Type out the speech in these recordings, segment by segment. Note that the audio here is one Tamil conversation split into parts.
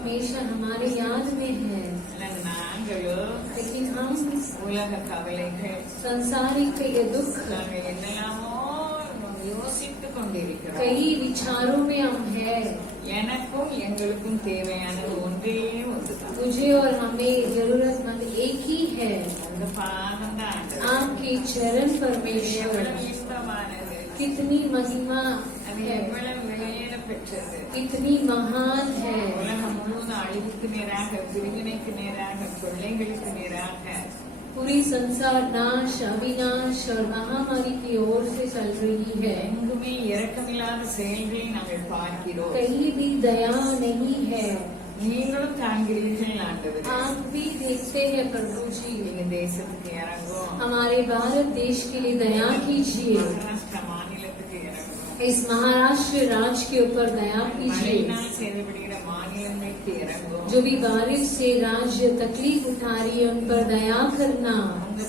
हमेशा हमारे याद में है, நாங்களும் लेकिन हम உலக கவலைகள் संसारिक ये दुख நாங்கள் என்னெல்லாமோ யோசித்துக் கொண்டிருக்கிறோம். कई विचारों में हम है। எனக்கும் எங்களுக்கும் தேவையான ஒன்றே ஒன்றுதான். मुझे और हमें जरूरतमंद एक ही है, அந்த பாதம் தான் आपके चरण परमेश्वर। எவ்வளவு இன்பமானது, कितनी महिमा அது है, எவ்வளவு விலையேற பெற்றது. कितनी महान है। உலகம் முழுவதும் அழிவுக்கு நேராக, பிரிவினைக்கு நேராக, கொள்ளைகளுக்கு நேராக पूरी संसार नाश, अविनाश और महामारी की ओर से चल रही है। எங்குமே இரக்கமில்லாத செயல்களை நாங்கள் பார்க்கிறோம். कहीं भी दया नहीं है। நீங்களும் காண்கிறீர்கள் ஆண்டவரே. आप भी देखते हैं प्रभु जी। நீங்க தேசத்துக்கு இறங்கும், हमारे भारत देश के लिए दया कीजिए। மகாராஷ்டிரா மாநிலத்துக்கு இறங்கும், इस महाराष्ट्र राज्य के ऊपर दया कीजिए। மழையினால் சேதப்படுகிற மாநிலங்களுக்கு இறங்கும். जो भी बारिश से राज्य तकलीफ उठा रही है उन पर दया करना। உங்க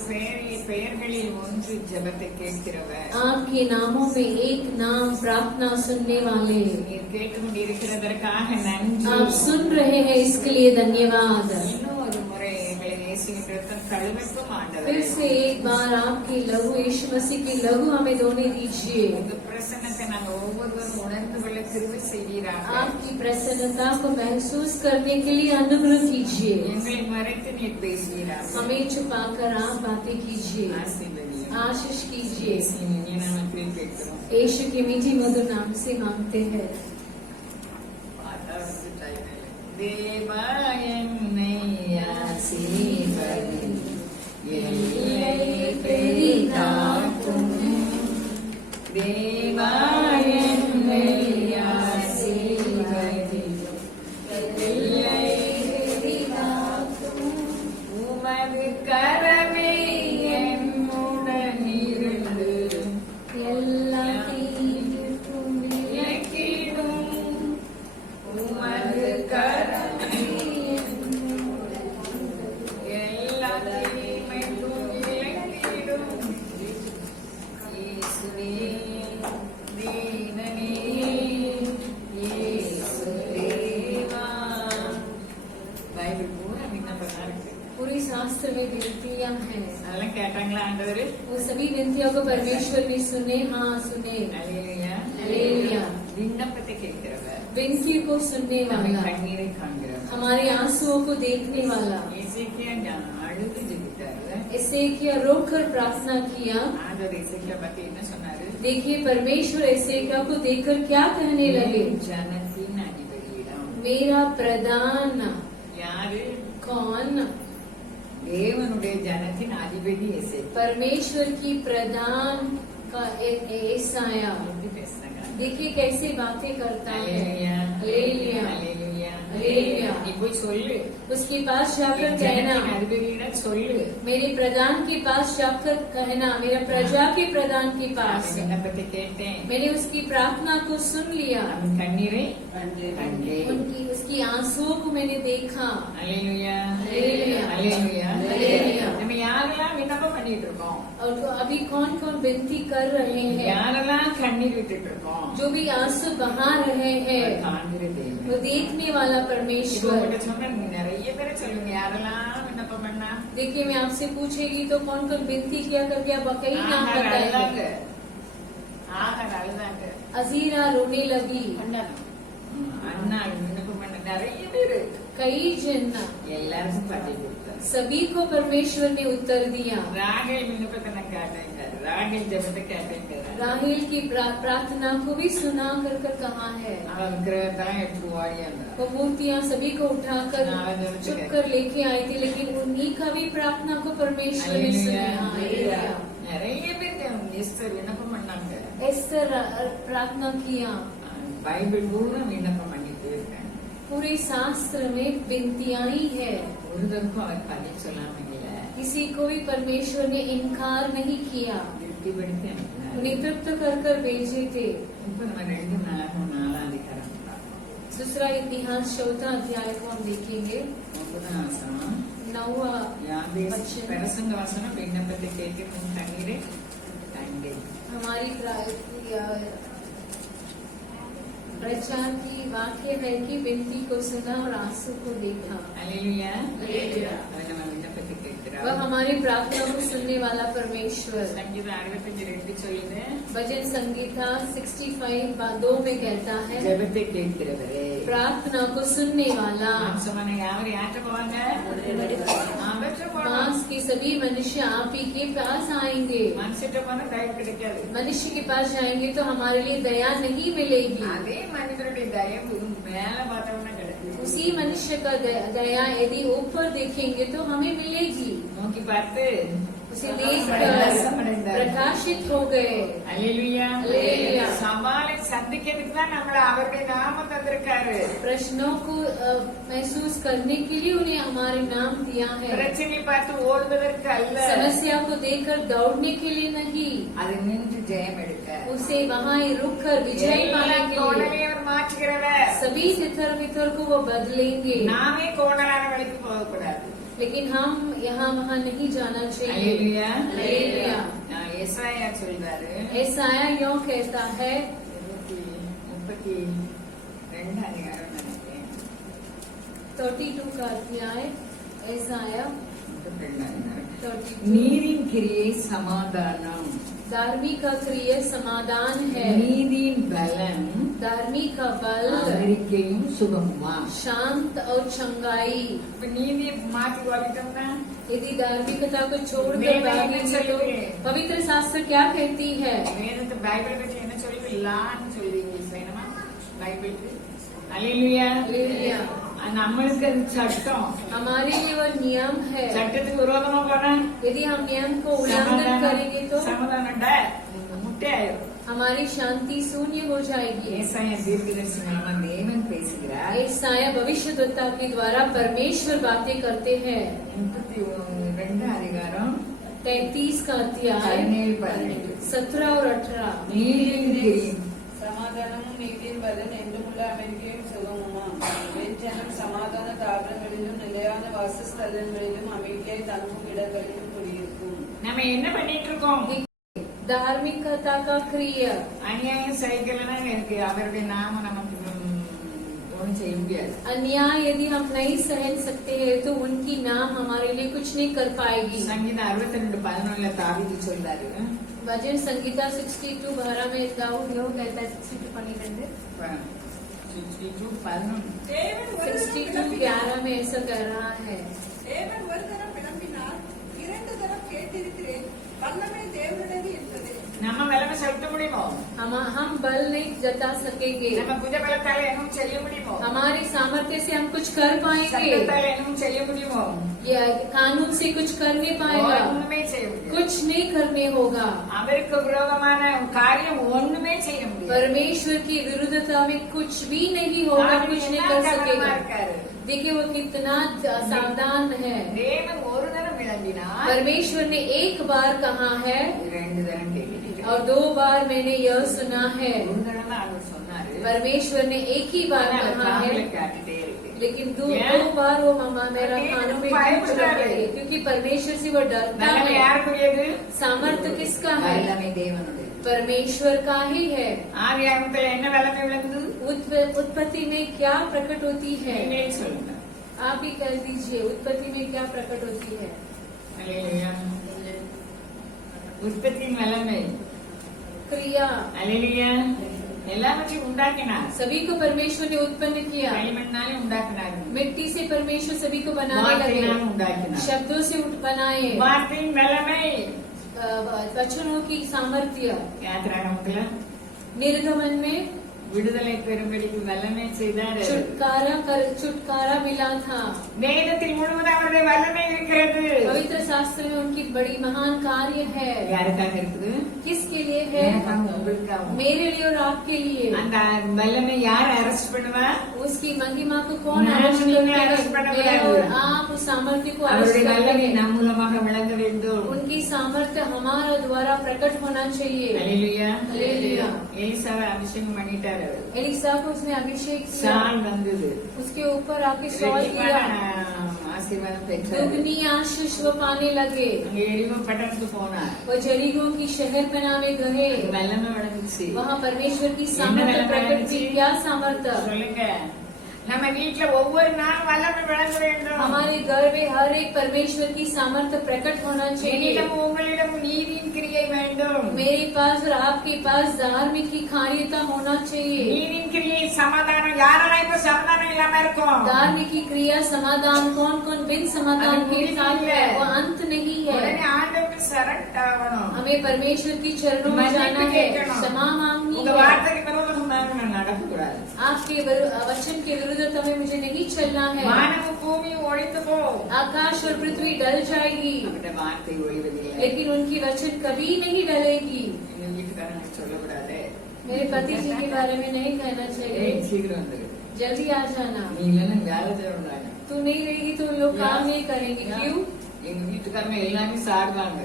பெயர்களில் ஒன்று ஜெபத்தை கேட்கிறவர், आपके नामों में एक नाम प्रार्थना सुनने वाले। நீர் கேட்டுக்கொண்டிருக்கிறதற்காக நன்றி. आप सुन रहे हैं इसके लिए धन्यवाद। இன்னும் ஒரு முறை எங்களை இயேசுவின் இரத்தம் கழுவட்டும் ஆண்டவரே. फिर से एक बार आपकी लहू, यीशु मसीह की लहू हमें धोने दीजिए। உங்க பிரசன்னத்தை நாங்கள் ஒவ்வொருவரும் உணர்ந்து கொள்ள கிருபை செய்வீராக. आपकी प्रसन्नता को महसूस करने के लिए अनुग्रह कीजिए। எங்களை மறைத்து நீர் பேசுவீராக. हमें छुपाकर आप बातें कीजिए, ஆசீர்வதியும். आशीष कीजिए। இயேசுவின் இனிய நாமத்தில் கேட்கிறோம். यीशु के मीठी मधुर नाम से मांगते हैं। தேவா என்னை ஆசீர்வதி, எல்லை பெரிதாக்கும். தேவா என்னை ஆசீர்வதி, எல்லை பெரிதாக்கும். உமது கரமே என்னுடன் இருந்து எல்லா தீமைக்கும் இயக்கிடும். உமது கரமே எல்லா தீமைக்கும் இயக்கிடும். இயேசுவே தேவனே, இயேசு தேவா. பைபிள் பூரா விண்ணப்பமா இருக்கு. पूरी शास्त्र में विनतियां हैं। அதெல்லாம் கேட்டாங்களா ஆண்டவரு? वो सभी विनतियों को परमेश्वर ने सुने। हाँ सुने। அல்லேலூயா. हालेलुया। விண்ணப்பத்தை கேட்கிறவர், विनती को सुनने நம்ம वाला, கண்ணீரை காண்கிறவர். हमारे आंसुओं को देखने वाला। எசேக்கியா அழுது ஜெபித்தாரு. एसेकिया रोकर प्रार्थना किया। ஆண்டவர் எசேக்கியா பத்தி என்ன சொன்னாரு? देखिए परमेश्वर एसेकिया को देखकर क्या कहने लगे। ஜனத்தின் அதிபதியிடம். मेरा प्रधान யாரு? कौन? தேவனுடைய ஜனத்தின் அதிபதி எசேக்கியா. परमेश्वर की प्रधान का एसाया। எப்படி பேசுறாங்க? देखिए कैसे बातें करता है। அல்லேலூயா. हालेलुया। அல்லேலூயா. हालेलुया। நீ போய் சொல்லு, उसके पास जाकर என் ஜனத்தின் कहना, அதிபதியிடம் சொல்லு. मेरे प्रधान के पास जाकर कहना, मेरा प्रजा के प्रधान के पास। அவன் விண்ணப்பத்தை கேட்டேன், मैंने उसकी प्रार्थना को सुन लिया। அவன் கண்ணீரை கண்டேன். उसकी आंसुओं को मैंने देखा। அல்லேலூயா. அல்லேலூயா. அல்லேலூயா. அல்லேலூயா। நம்ம யாரெல்லாம் விண்ணப்பம் பண்ணிட்டு இருக்கோம்? और तो अभी कौन कौन विनती कर रहे हैं, யாரெல்லாம் கண்ணீர் விட்டுட்டு இருக்கோம்? जो भी आंसू बहा रहे हैं, காண்கிற தேவன். वो देखने वाला இப்போ परमेश्वर। உங்கள்கிட்ட சொன்ன நிறைய பேரை சொல்லுங்க, யாரெல்லாம் விண்ணப்பம் பண்ணா? देखिए मैं आपसे पूछेगी तो कौन कौन विनती किया करके आप कई नाम ஆகார் அழுதாங்க. बताएंगे। ஆகார் அழுதாங்க. अजीरा रोने लगी। அண்ணா விண்ணப்பம் பண்ண நிறைய பேரு. कई जन, எல்லாருக்கும் பாட்டி கொடுத்தாரு. सभी को परमेश्वर ने उत्तर दिया। ராகேல் விண்ணப்பத்தை நான் கேட்டேங்க, ராகேல் ஜெபத்தை கேட்டேங்க. राहेल की प्रार्थना को भी सुना कर कहा है। அவன் விக்கிரகத்தெல்லாம் எடுத்து ஓடியாங்க. वो मूर्तियाँ सभी को उठाकर चुप कर लेके आई थी, लेकिन उन्हीं का भी प्रार्थना को परमेश्वर ने सुना। हालेलुया। நிறைய பேர் எஸ்தர் விண்ணப்பம் பண்ணாங்க. एस्तर प्रार्थना किया। பைபிள் பூரா விண்ணப்பம் பண்ணிட்டு இருக்காங்க. पूरे शास्त्र में विनतियां ही है। ஒருவருக்கும் அவர் பதில் சொல்லாம இல்ல. किसी को भी परमेश्वर ने इनकार नहीं किया, திருப்திப்படுத்தி அனுப்பினார். उन्हें तृप्त कर कर भेजे थे। இப்ப நம்ம 2 அதிகாரம் दूसरा इतिहास 14 अध्याय को हम देखेंगे। 9ஆம் வசனம். 9वां யாபேஸ் பிரசங்க வசனம், விண்ணப்பத்தை கேட்டு உன் கண்ணீரை கண்டேன். हमारी प्रचार की वाक्य है कि विनती को सुना और आंसू को देखा। அல்லேலூயா. அல்லேலூயா. அவர் நம்ம விண்ணப்பத்தை கேட்கிறார். वह हमारी प्रार्थना को सुनने वाला परमेश्वर। சங்கீதம் 65:2 சொல்லுது, भजन संगीता 65:2 में कहता है, ஜெபத்தை கேட்கிறவரே. प्रार्थना को सुनने वाला। மாம்சமான யாவர் யார்கிட்ட போவாங்க? அவர்கிட்ட போவாங்க. मांस के सभी मनुष्य आप ही के पास आएंगे। மனுஷிட்ட போனா தயவு கிடைக்காது. मनुष्य के पास जाएंगे तो हमारे लिए दया नहीं मिलेगी। அதே மனிதனுடைய தயவு மேல பார்த்தவன கிடைக்கும். उसी मनुष्य का दया यदि ऊपर देखेंगे तो हमें मिलेगी। நோக்கி பார்த்து उसे देखकर प्रकाशित हो गए। அல்லேலூயா. அல்லேலூயா. சவாலை சந்திக்கிறதுக்கு தான் நம்மள அவருடைய நாமம் தந்திருக்காரு. प्रश्नों को महसूस करने के लिए उन्हें हमारे नाम दिया है। பிரச்சனை பார்த்து ஓடுவதற்கு அல்ல, समस्या को देखकर दौड़ने के लिए नहीं, அது நின்று ஜெயம் எடுக்க. उसे वहाँ ही रुक कर विजय पाने के लिए। கோணலை அவர் மாற்றுகிறவர். सभी तितर बितर को वो बदलेंगे। நாமே கோணலான வழிக்கு போகக்கூடாது. लेकिन हम यहाँ वहाँ नहीं जाना चाहिए। அல்லேலூயா. அல்லேலூயா. ஏசாயா சொல்றாரு, ऐसाया यूं कहता है, 32 அதிகாரம் நினைக்கிறேன், 32 का अध्याय, ऐसाया 32 அதிகாரம். 32। நீதியின் கிரியை சமாதானம், धार्मिक का क्रिय समाधान है, நீதியின் பலம் धार्मिक का बल அறிக்கையும் சுகமுமா. शांत और चंगाई। இப்ப நீதியை மாற்றி வாங்கிட்டோம்னா यदि धार्मिकता को छोड़कर वेद भागेंगे என்ன तो சொல்லுது? पवित्र शास्त्र क्या कहती है? வேதத்தை பைபிள் பற்றி என்ன சொல்லி லான்னு சொல்லி இங்கிலீஷ் வேணுமா பைபிளுக்கு? அல்லேலூயா. हालेलुया। நம்மளுக்கு அது சட்டம். हमारे लिए वो नियम है। சட்டத்துக்கு விரோதமா போனா यदि हम नियम को उल्लंघन करेंगे तो சமாதானம் முட்டை ஆயிரும். हमारी शांति शून्य हो जाएगी। ஏசாயா தீர்க்கதரிசி மூலமா தேவன் பேசுகிறார். ऐसाया भविष्यद्वक्ता के द्वारा परमेश्वर बातें करते हैं। 32 அதிகாரம் 33 का अध्याय 17-18. 17 और 18। நீதியின் கிரியை സമാധാനവും നീതിയും ബലം എന്തുമുള്ള അമേരിക്കയും സുഖവുമാം ജനം സമാധാന താവളങ്ങളിലും നിലയാന വാസസ്ഥലങ്ങളിലും അമേരിക്കയിൽ തണുപ്പും ഇടങ്ങളിലും കുടിയിരിക്കും. நம்ம என்ன பண்ணிட்டு இருக்கோம்? धार्मिकता का क्रिय। அநியாயம் சைக்கிள்னா எனக்கு அவருடைய நாம நமக்கு ஒன்றும் செய்ய முடியாது. अन्याय यदि हम नहीं सहन सकते हैं तो उनकी नाम हमारे लिए कुछ नहीं कर पाएगी। சங்கீதம் 62:11 தாவீது சொல்றாரு, भजन संगीता 62:12 में दाऊद योग कहता है 62:12 62:11 में ऐसा कह रहा है, தேவன் ஒரு தரம் விளம்பினார், இரண்டு தரம் கேட்டிருக்கிறேன், வல்லமை தேவனுடையது என்பது. நம்ம வல்லமை செலுத்த முடியுமோ? हम बल नहीं जता सकेंगे, நம்ம புஜ பலத்தால என்ன செய்ய முடியுமோ? हमारी सामर्थ्य से हम कुछ कर पाएंगे, சட்டத்தால என்ன செய்ய முடியுமோ? या कानून से कुछ कर नहीं पाएगा, ஒண்ணுமே செய்ய முடியாது. कुछ नहीं करने होगा। அவருக்கு விரோதமான காரியம் ஒண்ணுமே செய்ய முடியாது. परमेश्वर की विरुद्धता में कुछ भी नहीं होगा, कुछ नहीं कर सकेगा। இருக்காரு. देखिए वो कितना सावधान है। தேவன் ஒரு தரம் விளம்பினார், परमेश्वर ने एक बार कहा है ரெண்டு தரம் கேள்வி. और 2 बार मैंने यह सुना है। ஒரு தரம் தான் அவர் சொன்னாரு, परमेश्वर ने एक ही बार कहा है, கேட்டுட்டே இருக்கு. लेकिन दो बार वो मामा मेरा कानों में गूंज रहा है, क्योंकि परमेश्वर से वो डरता வல்லமை है। யாருக்குரியது? सामर्थ्य किसका है? வல்லமை தேவனுடைய. परमेश्वर का ही है। ஆதியாகமத்துல என்ன வல்லமை விளங்குது? उत्पत्ति में क्या प्रकट होती है? நீங்களே சொல்லுங்க. आप ही कह दीजिए, उत्पत्ति में क्या प्रकट होती है? அல்லேலூயா. உற்பத்தியின் வல்லமை. क्रिया। அல்லேலூயா. எல்லாவற்றையும் உண்டாக்கினார். सभी को परमेश्वर ने उत्पन्न किया। களிமண்ணாலே உண்டாக்கினார். मिट्टी से परमेश्वर सभी को बनाने வார்த்தையினால் लगे, உண்டாக்கினார். शब्दों से बनाए। வார்த்தையின் வல்லமை. वचनों की सामर्थ्य। யாத்திராகமத்துல निर्गमन में விடுதலை பெறும்படிக்கு வல்லமை செய்தார். छुटकारा मिला था। வேதத்தில் முழுவதும் அவருடைய வல்லமை இருக்கிறது. पवित्र शास्त्र में उनकी बड़ी महान कार्य है। யாருக்காக இருக்குது? किसके लिए है? எனக்காக, உங்களுக்காக. मेरे लिए और आपके लिए। அந்த வல்லமை யார் அரெஸ்ட் பண்ணுவா? उसकी महिमा को कौन நான் अरेस्ट நீங்க करता arrest பண்ண है? முடியாது। मैं और आप उस सामर्थ्य को अरेस्ट அவருடைய करते வல்லமை हैं। நம் மூலமாக விளங்க வேண்டும். उनकी सामर्थ्य हमारा द्वारा प्रकट होना चाहिए। அல்லேலூயா. அல்லேலூயா. எலிசாவை அபிஷேகம் பண்ணிட்டாரு. एलिसा को उसने अभिषेक किया, சால் வந்தது. उसके ऊपर आके सॉल किया। ஆசீர்வாதம் பெற்றார். दुगनी आशीष वो पाने लगे। அங்க எரிகோ பட்டணத்துக்கு போனார். वो जरीगो की शहर में नामे गए। வல்லமை விளங்குச்சு. वहाँ परमेश्वर की सामर्थ्य प्रकट हुई। क्या सामर्थ्य? சொல்லுங்க. நம்ம வீட்டுல ஒவ்வொரு நாளும் வல்லமை விளங்க வேண்டும். हमारे घर में हर एक परमेश्वर की सामर्थ्य प्रकट होना चाहिए। என்னிடம் உங்களிடம் நீதியின் கிரியை வேண்டும். मेरे पास और आपके पास धार्मिक की कार्यता होना चाहिए। நீதியின் கிரியை சமாதானம் யாரெல்லாம் இப்ப சமாதானம் இல்லாம இருக்கும். धार्मिक की क्रिया समाधान कौन कौन बिन समाधान के साथ है, वो अंत नहीं है। உடனே ஆண்டவருக்கு சரண்ட் ஆகணும். हमें परमेश्वर की चरणों में जाना है, क्षमा मांगनी உங்க है। வார்த்தைக்கு விரோதமாக நடக்கக்கூடாது. आपके वचन के विरुद्ध हमें मुझे नहीं चलना है। வானமும் பூமியும் ஒழிந்து போ. आकाश और पृथ्वी डल जाएगी, அவருடைய வார்த்தை ஒழிவதில்லை. लेकिन उनकी वचन कभी नहीं डलेगी। எங்க வீட்டுக்காரங்களுக்கு சொல்லக்கூடாது. मेरे पति जी के बारे में नहीं कहना चाहिए। சீக்கிரம் வந்துரு. जल्दी आ जाना। நீ இல்லைன்னா வேலை செய்யறாங்க. तू नहीं रहेगी तो लोग काम नहीं करेंगे। क्यों? எங்க வீட்டுக்காரங்க எல்லாமே சாடுவாங்க.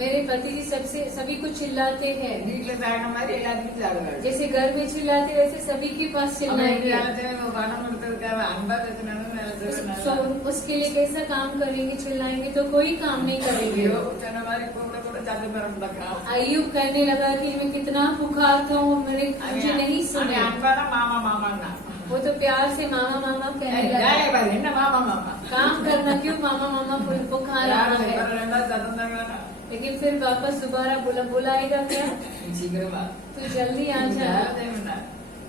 मेरे पति जी सभी को चिल्लाते हैं। வீட்டுல சாடின மாதிரி எல்லாத்துக்கும் சாடுவாங்க. जैसे घर में चिल्लाते वैसे सभी के पास चिल्लाएंगे। பணம் கொடுத்ததுக்காக அன்பா பேசினாலும் तो उसके लिए कैसा काम करेंगे? चिल्लाएंगे तो कोई काम नहीं करेंगे। சொன்ன மாதிரி கூட கூட சண்டை பரம்படக்கா. अय्यूब कहने लगा कि मैं कितना पुकारता हूँ, मुझे नहीं सुने। அன்பான மாமா மாமா वो तो प्यार से मामा मामा कहने लगा। என்ன மாமா மாமா काम करना क्यों मामा मामा पुकार रहा है? लेकिन फिर वापस दोबारा बुलाएगा क्या? சீக்கிரமா तो जल्दी आ जा।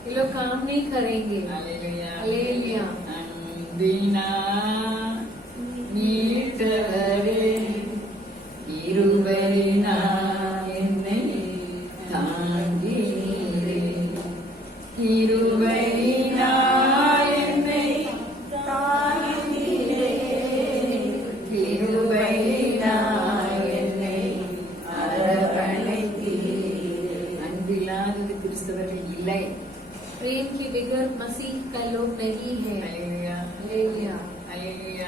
ये लोग काम नहीं करेंगे। हालेलुया। அன்பினா மீட்டவரே இருவரினா என்னை தாங்கீரே. இருவரினா என்னை தாங்கீரே. இருவரினா என்னை அரவணைத்தீரே. அன்பில்லாதது கிறிஸ்தவர்கள் இல்லை. प्रेम के बगैर मसीह का लोग नहीं है। அல்லேலூயா. हालेलुया। அல்லேலூயா.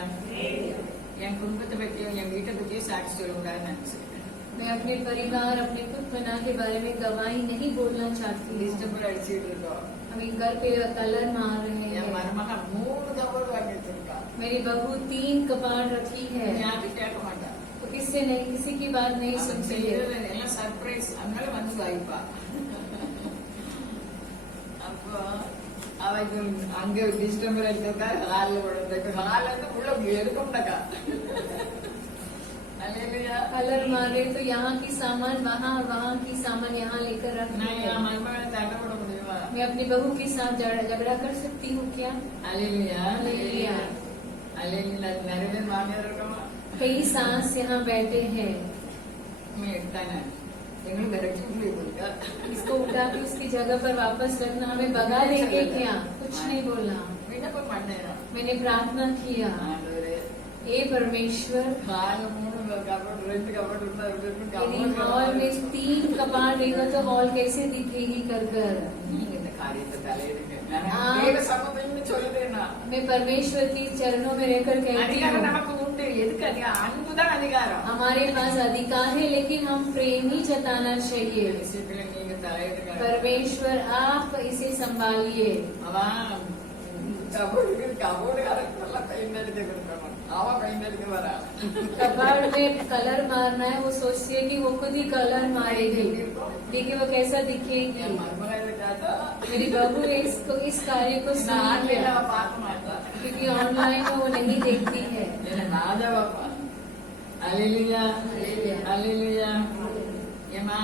என் குடும்பத்தை பற்றியும் என் வீட்டை பற்றியும் சாட்சி சொல்லக்கூடாதுன்னு நினைச்சிருக்கேன். मैं अपने परिवार अपने खुद बना के बारे में गवाही नहीं बोलना चाहती। டிஸ்டர்பர் அடிச்சுட்டு இருக்கோம். हम घर पे कलर मार रहे என் हैं। மருமக 3 கபோர்டு வாங்கி வச்சிருக்கா. मेरी बहू 3 कबाड़ रखी है। யாரும் கேட்க மாட்டா. तो किससे नहीं, किसी की बात नहीं सुनती है। எல்லாம் சர்ப்ரைஸ். அதனால வந்து வாய்ப்பா. அப்போ அவருக்கு அங்க டிஸ்டர்பர் அடிச்சிருக்கா. ஹால்ல விழுந்திருக்கு. ஹால்ல இருந்து உள்ள எடுக்கணும்னாக்கா. அல்லேலூயா. कलर मारे तो यहाँ की सामान वहाँ और वहाँ की सामान यहाँ लेकर रखना நான் है। என் மருமகளை தடை போட முடியுமா? मैं अपनी बहू के साथ झगड़ा कर सकती हूँ क्या? அல்லேலூயா. हालेलुया। அல்லேலூயா. நிறைய பேர் மாமியார் இருக்கமா? कई सांस यहाँ बैठे हैं। எடுத்தாங்க. எங்களுக்கு விரட்டி கொடுத்தா. इसको उठा के उसकी जगह पर वापस रखना, हमें भगा देंगे क्या? कुछ नहीं बोला। விண்ணப்பம் பண்ணேன். मैंने प्रार्थना किया, ஆண்டவரே, हे परमेश्वर, ஹால் 3 கபோர்டு 2 கபோர்டு இருந்தா எப்படி यदि இருக்கும்? हॉल में 3 कपाट रहेगा तो हॉल कैसे दिखेगी कर कर। நீங்க இந்த காரியத்தை தலையிடுங்க. நான் ஆ. தேவ சமூகம்னு சொல்லுறேன்னா. मैं परमेश्वर की चरणों में रहकर कहती அதிகாரம் हूँ, நமக்கு உண்டு. எதுக்கு அதிகாரம்? அன்புதான் அதிகாரம். हमारे पास अधिकार है लेकिन हम प्रेम ही जताना चाहिए। விஷயத்துல நீங்க தலையிடுங்க. परमेश्वर आप इसे संभालिए। அவன் கபோர்டு கரெக்டெல்லாம் பெயிண்ட் அடிக்க கொடுக்கணும். அவன் பெயிண்ட் அடிக்க வரா. कबाड़ में कलर मारना है, वो सोचती है कि वो खुद ही कलर मारेगी, देखिए वो कैसा दिखेगी। என் மருமகளை கேட்டா मेरी बहू इस कार्य को நான் सुनी ஆன்லைன்ல है பார்க்க மாட்டேன். क्योंकि ऑनलाइन में वो नहीं देखती है। என்ன ராஜாவாப்பா. அல்லேலூயா. அல்லேலூயா. ஏமா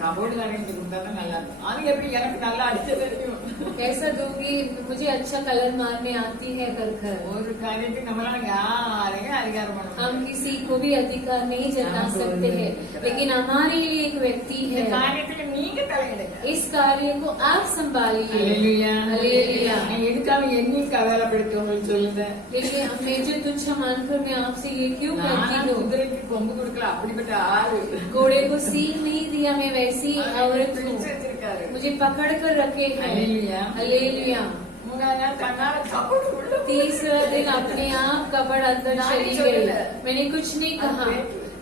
கபோர்டு கரெக்ட் கொடுத்தா தான் நல்லா இருக்கும். அது எப்படி எனக்கு நல்லா அடிச்ச தெரியும். कैसा दूंगी, मुझे अच्छा कलर मारने आती है कर कर। ஒரு காரியத்துக்கு நம்மளால யாரையும் அதிகாரம் பண்ண हम முடியாது. किसी को भी अधिकार नहीं जता सकते हैं, लेकिन हमारे लिए एक व्यक्ति இந்த है। காரியத்துக்கு நீங்க தலையிடுங்க. इस कार्य को आप संभालिए। அல்லேலூயா. हालेलुया। நான் எதுக்காக என்னையும் கவலைப்படுத்தி உங்களுக்கு சொல்லுதேன். देखिए हमने जो तुच्छ मानकर मैं आपसे ये क्यों நான் कहती हूँ? குதிரைக்கு கொம்பு கொடுக்கல. அப்படிப்பட்ட ஆளு घोड़े को सीख नहीं दिया, मैं वैसी औरत हूँ। பிடிச்சு வச்சிருக்காரு. मुझे पकड़ कर रखे हैं। हालेलुया। हालेलुया। 3 நாள் தன்னால கபோர்டு உள்ள 30वां दिन अपने आप कपड़ अंदर चली गई। मैंने कुछ नहीं कहा,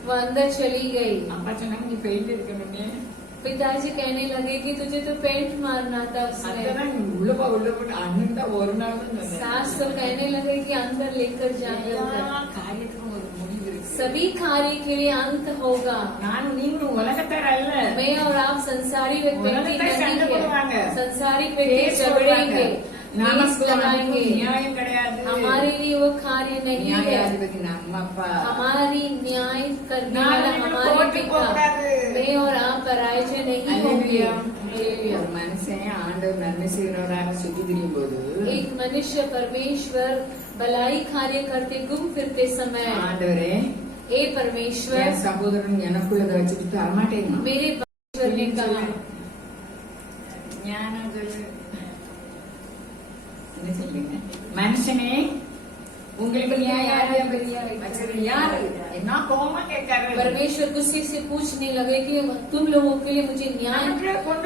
वो अंदर चली गई। அப்பா சொன்னாங்க நீ பெயிண்ட் அடிக்கணும்னு. पिताजी कहने लगे कि तुझे तो पेंट मारना था उसमें। அதான் உள்ள போட்டு அண்ணன் தான் ஒரு நாள் தான் சொன்னேன். सास तो कहने लगे कि अंदर लेकर जाएंगे எல்லா उधर। காரியத்துக்கும் ஒரு முடிவு இருக்கு. सभी कार्य के लिए अंत होगा। நானும் நீங்களும் உலகத்தார் அல்ல. मैं और आप संसारिक व्यक्ति உலகத்தார் சண்டை नहीं போடுவாங்க. है। संसारिक व्यक्ति கேஸ் झगड़ेंगे, நமக்கு केस लगाएंगे। நியாயம் கிடையாது. हमारे लिए वो कार्य नहीं है। நியாயாதிபதி நம்ம அப்பா. हमारी न्याय करने நான் वाला நீங்களும் हमारे கோர்ட்டு पिता। போகக்கூடாது. मैं और आप पराजय नहीं होंगे। அல்லேலூயா. ஒரு மனுஷன் ஆண்டவர் நன்மை செய்கிறவராக சுத்தி திரியும் போது एक मनुष्य परमेश्वर भलाई कार्य करते घूम फिरते समय, ஆண்டவரே हे परमेश्वर, என் சகோதரன் எனக்குள்ளதை வச்சுட்டு தரமாட்டேங்க. मेरे परमेश्वर ने कहा, ஞானம் சொல்லு. என்ன சொல்லுங்க? மனுஷனே உங்களுக்கு நியாயாதிபதி வச்சது யாரு? என்ன கோமா கேட்காரு? परमेश्वर गुस्से से पूछने लगे कि तुम लोगों के लिए मुझे न्याय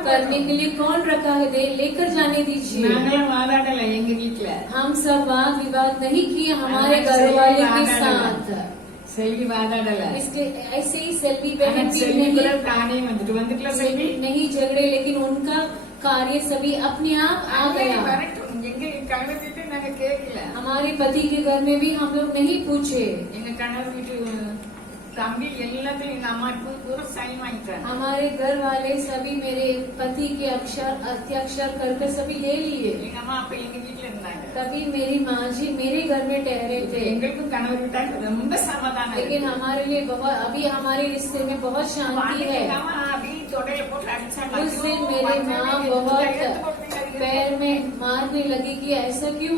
करने के लिए कौन रखा है, दे लेकर जाने दीजिए। நாங்களாம் வாதாடல எங்க வீட்டுல. हम सब वाद विवाद नहीं किए हमारे घर वाले के साथ। செல்வி வாதாடல. इसके ऐसे ही सेल्वी बहन भी செல்விக்குள்ள தானே வந்துட்டுல செல்வி. नहीं झगड़े, लेकिन उनका कार्य सभी अपने आप आ गया। எங்க கணவர் வீட்டு நாங்க கேட்கல. हमारे पति के घर में भी हम लोग नहीं पूछे। எங்க கணவர் வீட்டு தம்பி எல்லாத்தையும் எங்க அம்மாவுக்கு பூரா சைன் வாங்கிட்டாங்க. हमारे घर वाले सभी मेरे पति के अत्याक्षर कर सभी ले लिए। எங்க அம்மா அப்ப எங்க வீட்டுல இருந்தாங்க. तभी मेरी माँ जी मेरे घर में ठहरे थे। எங்களுக்கும் கணவர் வீட்டாங்க ரொம்ப சமாதானம். लेकिन हमारे लिए बहुत, अभी हमारे रिश्ते में बहुत शांति है। उस दिन मेरी माँ बहुत पैर में मारने लगी कि ऐसा क्यों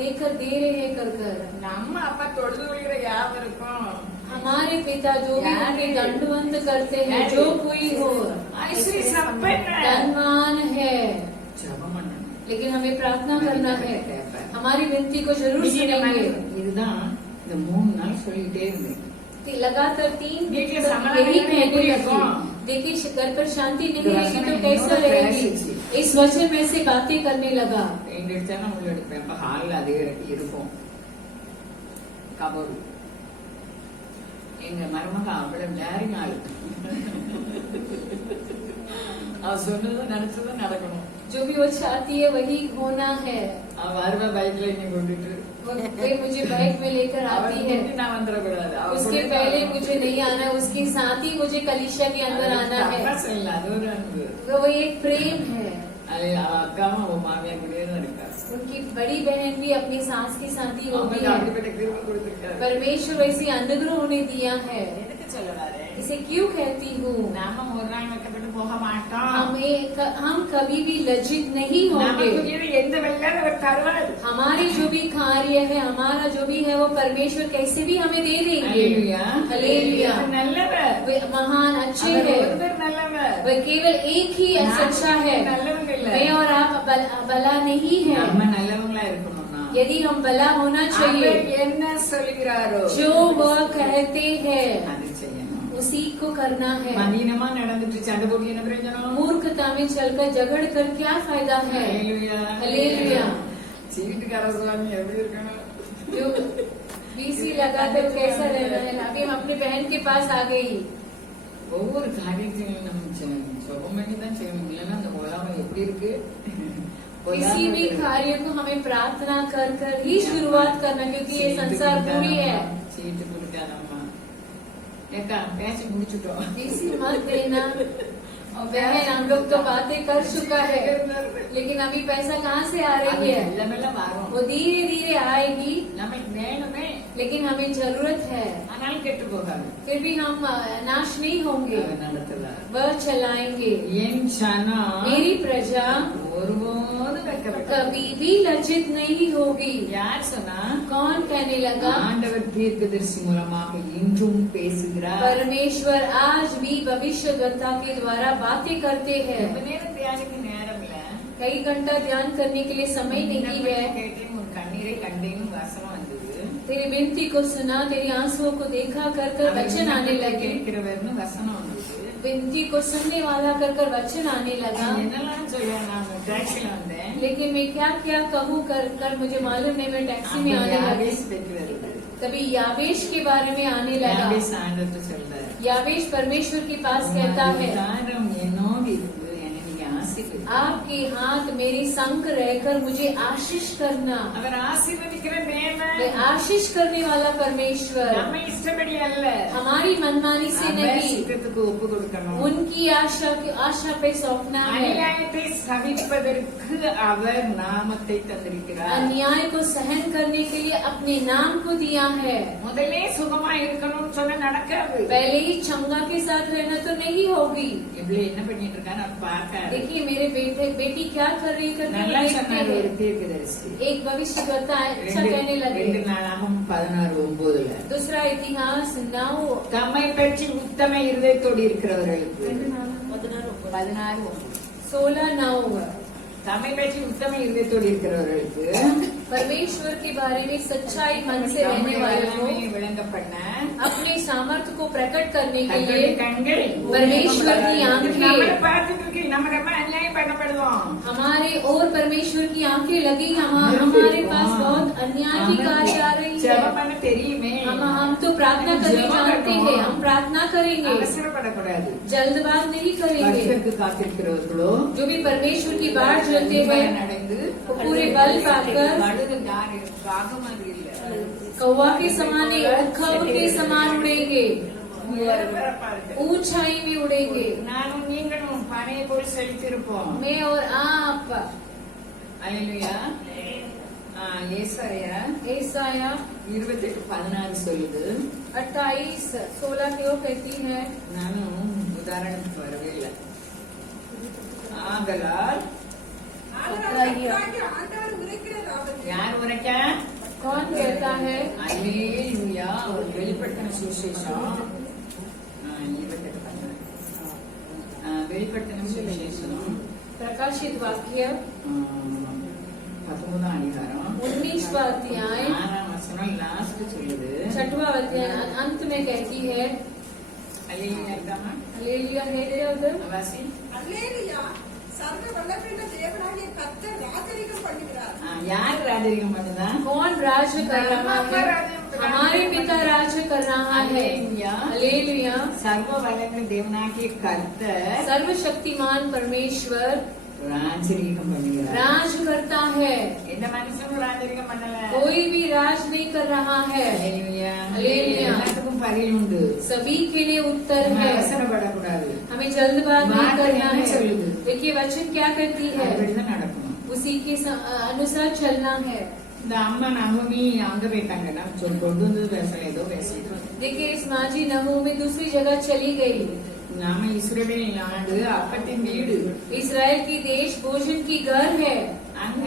देकर दे रहे हैं कर कर। நம்ம அப்பா தொழுது கொள்கிற யாவருக்கும் हमारे पिता जो भी उनके दंडवंत करते हैं, जो कोई हो ஐஸ்வரி சம்பன்ன धनवान है। ஜெபம் பண்ணணும். लेकिन हमें प्रार्थना करना है, हमारी विनती को जरूर सुनेंगे। இதுதான் இந்த 3 நாள் சொல்லிட்டே இருந்தேன். लगातार 3 दिन देखिए, तक समाधान यही नहीं कहने पूरी लगी। होगा। देखिए घर पर शांति नहीं तो रहेगी तो वचन कैसा नहीं होगा, रहेगी। कैसे? इस वचन में से बातें करने लगा। பெயிண்ட் அடிச்சா நான் உள்ள எடுப்பேன். அப்ப ஹால்ல அதே இருக்கும் கபோர்டு. எங்க மருமக அவ்வளவு டேரிங் ஆளு. அவ சொன்னதும் நினைச்சதும் நடக்கணும். जो भी वो चाहती है वही होना है। அவ வருவ பைக்ல இங்க கொண்டுட்டு वे मुझे बाइक में लेकर आती है, நான் வந்துடக்கூடாது. उसके पहले मुझे नहीं आना, उसके साथ ही मुझे कलीसिया के अंदर आना है। அது ஒரு அன்பு. वो एक प्रेम है। அது அவ அக்காவும் அவ மாமியார் கூடயே தான் இருக்கா. उनकी बड़ी बहन भी अपनी सास के साथ ही होती அவங்களுக்கு है। அப்படிப்பட்ட கிருபை கொடுத்திருக்காரு. परमेश्वर वैसे अनुग्रह उन्हें दिया है। எதுக்கு சொல்றாரு? इसे क्यों कहती हूँ? நாம ஒரு நாள் வெட்கப்பட்டு போக மாட்டோம். हम कभी भी लज्जित नहीं होंगे। நமக்கு எந்த வெள்ளாத ஒரு தருவார். हमारे जो भी कार्य है, हमारा जो भी है, वो परमेश्वर कैसे भी हमें दे देंगे। ஹல்லேலூயா. हालेलुया। அவர் நல்லவர். वे महान अच्छे அவர் है, ஒருவர் நல்லவர். वह केवल एक ही सच्चा है। நல்லவங்க இல்ல. मैं और आप भला नहीं है। நம்ம நல்லவங்களா இருக்கணும்னா यदि हम भला होना चाहिए, அவர் என்ன சொல்கிறாரோ जो वह कहते हैं அது செய்யணும். उसी को करना है। மதீனமா நடந்துட்டு சண்டை போட்டு என்ன பிரயோஜனம்? मूर्खता में चलकर झगड़ कर क्या फायदा है। ஹல்லேலூயா. हालेलुया। சீட்டுக்கார சுவாமி எப்படி இருக்கணும்? जो बीसी लगाकर कैसा रहना है। अभी हम अपने बहन के पास आ गई। ஒவ்வொரு காரியத்தையும் நம்ம சுகம் பண்ணி தான் செய்யணும். இல்லைன்னா அந்த உலகம் எப்படி இருக்கு? किसी भी कार्य को हमें प्रार्थना कर कर ही शुरुआत करना, क्योंकि ये संसार पूरी है। சீட்டு கொடுக்காதம்மா. ஏக்கா பேசி முடிச்சுட்டோம். बीसी मत देना। और बहन हम लोग तो बातें कर चुका है, लेकिन अभी पैसा कहाँ से आ रही है? மெல்ல மெல்ல வரும். वो धीरे धीरे आएगी, நமக்கு வேணுமே. लेकिन हमें जरूरत है। ஆனால் கெட்டு போகாது. फिर भी हम नाश नहीं होंगे, அவர் நடத்துவார். वह चलाएंगे। என் சனம் मेरी प्रजा ஒருபோது வெட்கப்படாது. कभी भी लज्जित नहीं होगी। யார் சொன்னா? कौन कहने लगा? ஆண்டவர் தீர்க்கதரிசி மூலமாக இன்றும் பேசுகிறார். परमेश्वर आज भी भविष्यवक्ता के द्वारा बातें करते हैं। ரொம்ப நேரம் தியானிக்க நேரம் இல்ல. कई घंटा ध्यान करने के लिए समय नहीं है। கேட்டேன் உன் கண்ணீரை கண்டேன்னு வசனம் வந்தது. तेरी विनती को सुना, तेरी आंसुओं को देखा कर कर वचन आने लगे। கேட்கிறவர்னு வசனம் வந்தது. विनती को सुनने वाला कर कर वचन आने लगा। என்னெல்லாம் சொல்ல நான் டாக்ஸில வந்தேன். लेकिन मैं क्या क्या कहूँ कर कर मुझे मालूम नहीं। मैं टैक्सी में आने लगी, யாவேஸ் பற்றி வருது. तभी यावेश के बारे में आने लगा। யாவேஸ் ஆண்டவர் சொல்றாரு. यावेश परमेश्वर के पास कहता है, தாரம் என்னோடு என்னோடு இருந்து என்னை நீங்க ஆசீர்வதி. आपके हाथ मेरे संग रहकर मुझे आशीष करना। அவர் ஆசீர்வதிக்கிற தேவன். वे आशीष करने वाला परमेश्वर நம்ம இஷ்டப்படி அல்ல, हमारी मनमानी से அவர் नहीं, சித்தத்துக்கு ஒப்பு கொடுக்கணும். उनकी आशा पे सौंपना है। அநியாயத்தை சகிப்பதற்கு அவர் நாமத்தை தந்திருக்கிறார். अन्याय को सहन करने के लिए अपने नाम को दिया है। முதலே சுகமா இருக்கணும்னு சொன்னா நடக்காது. पहले ही चंगा के साथ रहना तो नहीं होगी। இவ்வளவு என்ன பண்ணிட்டு இருக்கான்னு அவர் பார்க்காரு. देखिए मेरे बेटी क्या कर रही करके நல்லா देखते சொன்னாரு ஒரு हैं। தீர்க்கதரிசி. एक भविष्य करता है, अच्छा कहने 2 लगे। நாளாகும் 16:9. दूसरा इतिहास 9 தம்மை பற்றி உத்தம இருதயத்தோடு இருக்கிறவர்களுக்கு 16:9 தம்மை பற்றி உத்தம இருதயத்தோடு இருக்கிறவர்களுக்கு परमेश्वर के बारे में सच्चाई मन से தம்மை रहने वालों வல்லமை को விளங்க பண்ண अपने सामर्थ्य को प्रकट करने के கர்த்தருடைய लिए கண்கள் परमेश्वर की நம்மளை आंखें பார்த்துட்டு இருக்கு. நம்ம ரொம்ப அநியாயம் பண்ணப்படுவோம். हमारे और परमेश्वर की आंखें लगी। हमारे पास बहुत अन्याय की कार्य आ रही है। ஜெபம் பண்ண தெரியுமே, हम तो प्रार्थना करने जानते हैं, हम प्रार्थना करेंगे, அவசரப்படக்கூடாது. जल्दबाज नहीं करेंगे। கர்த்தருக்கு காத்திருக்கிறவர்களோ जो भी परमेश्वर की बाट चलते உண்மையா हैं நடந்து पूरे बल पाकर வழுது யாரு காகம் மாதிரி இல்ல, कौवा के समान नहीं, उखव के समान उड़ेंगे, ऊंचाई में उड़ेंगे। நானும் நீங்களும் பனையை போல் செழித்திருப்போம். मैं और आप। அல்லேலூயா. ஏசாயா ईसाया 28:16 சொல்லுது. 28:16 की ओर कहती है, நானும் உதாரணத்துக்கு வரவே இல்லை. ஆதலால் ஆதலாகிய ஆண்டவர் உரைக்கிறதாவது, யார் உரைக்க? कौन कहता है? அல்லேலூயா. அவர் வெளிப்படுத்தின சுவிசேஷம் 28:16. வெளிப்படுத்தின சுவிசேஷம் प्रकाशित वाक्य 13ஆம் அதிகாரம் 19वां अध्याय 6ஆம் வசனம் லாஸ்ட் சொல்லுது. 6वां अध्याय अंत में कहती है, அல்லேலூயா இருக்காமா? हालेलुया है क्या उधर? வாசி. அல்லேலூயா, சர்வ வல்லமையுள்ள தேவனாகிய கர்த்தர் ராஜரிகம் பண்ணுகிறார். யார் ராஜரிகம் பண்ணுதா? कौन राज्य कर रहा है? हमारे पिता राज्य कर रहा है। அல்லேலூயா. हालेलुया। சர்வ வல்லமை தேவனாகிய கர்த்தர் सर्वशक्तिमान परमेश्वर ராஜரிகம் பண்ணுகிறார். राज करता है। எந்த மனுஷனும் ராஜரிகம் பண்ணல. कोई भी राज नहीं कर रहा है। அல்லேலூயா. அல்லேலூயா. எல்லாத்துக்கும் பதில் உண்டு. सभी के लिए उत्तर है। அவசரப்படக்கூடாது. हमें जल्दबाज नहीं बात करना नहीं है। चलेगी। देखिए वचन क्या कहती है, அப்படிதான் நடக்கணும். उसी के अनुसार चलना है। இந்த அம்மா நம்பி அங்க போயிட்டாங்க. நான் கொண்டு வந்து பேசல, ஏதோ பேசிட்டு. देखिए इस माजी नहू में दूसरी जगह चली गई। நாம இஸ்ரவேல் நாடு அப்பத்தின் வீடு. इजराइल की देश भोजन की घर है, அங்க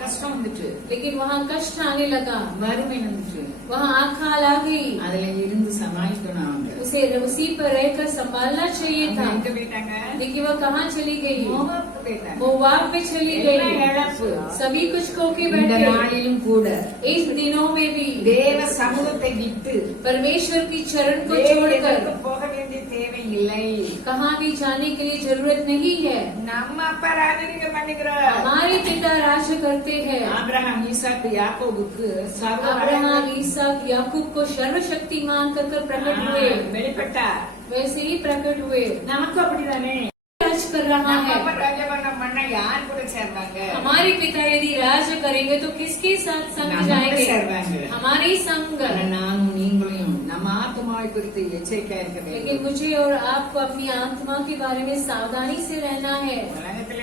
கஷ்டம் வந்துச்சு, लेकिन वहाँ कष्ट आने लगा, வறுமை வந்துச்சு. वहाँ आखाल आ गई। அதுல இருந்து சமாளிக்கணும் அவங்க. उसे उसी पर रहकर संभालना चाहिए அவங்க था। எங்க போயிட்டாங்க? देखिए वह कहाँ चली गई? மோவாபுக்கு போயிட்டாங்க. मोवाब में चली எல்லாம் गई। இழப்பு. सभी कुछ खो के இந்த बैठे। நாளிலும் கூட इस दिनों में भी தேவ சமூகத்தை விட்டு परमेश्वर की चरण को வேறெங்கும் छोड़कर போக வேண்டிய தேவை இல்லை. कहाँ भी जाने के लिए जरूरत नहीं है। நம்ம அப்பா ராஜரிகம் பண்ணுகிறார். हमारे पिता राज्य करते हैं। ஆபிரகாம், ஈசாக்கு, யாக்கோபுக்கு சர்வ अब्राहम, ईसाक, याकूब को सर्वशक्तिमान कर प्रकट हुए, வெளிப்பட்டார். वैसे ही प्रकट हुए। நமக்கு அப்படிதானே? राज कर रहा நம்ம है। அப்பா ராஜபரணம் பண்ணா யார் கூட சேர்வாங்க? हमारे पिता यदि राज्य करेंगे तो किसके साथ संग நம்ம கூட जाएंगे? சேர்வாங்க. हमारे ही संग। ஆனா நானும் நீங்களும் நம்ம ஆத்மாவை குறித்து எச்சரிக்கையா இருக்க लेकिन வேண்டும். मुझे और आपको अपनी आत्मा के बारे में सावधानी से रहना है। உலகத்துல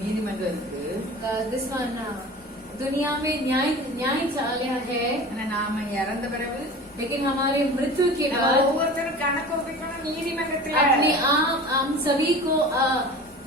நீதிமன்றம் இருக்கு. This one, दुनिया में न्यायालय है, ஆனா நாம இறந்த பிறகு लेकिन हमारे मृत्यु के நம்ம बाद ஒவ்வொருத்தரும் கணக்கு ஒப்பிக்கணும் நீதிமன்றத்துல. अपने आप हम सभी को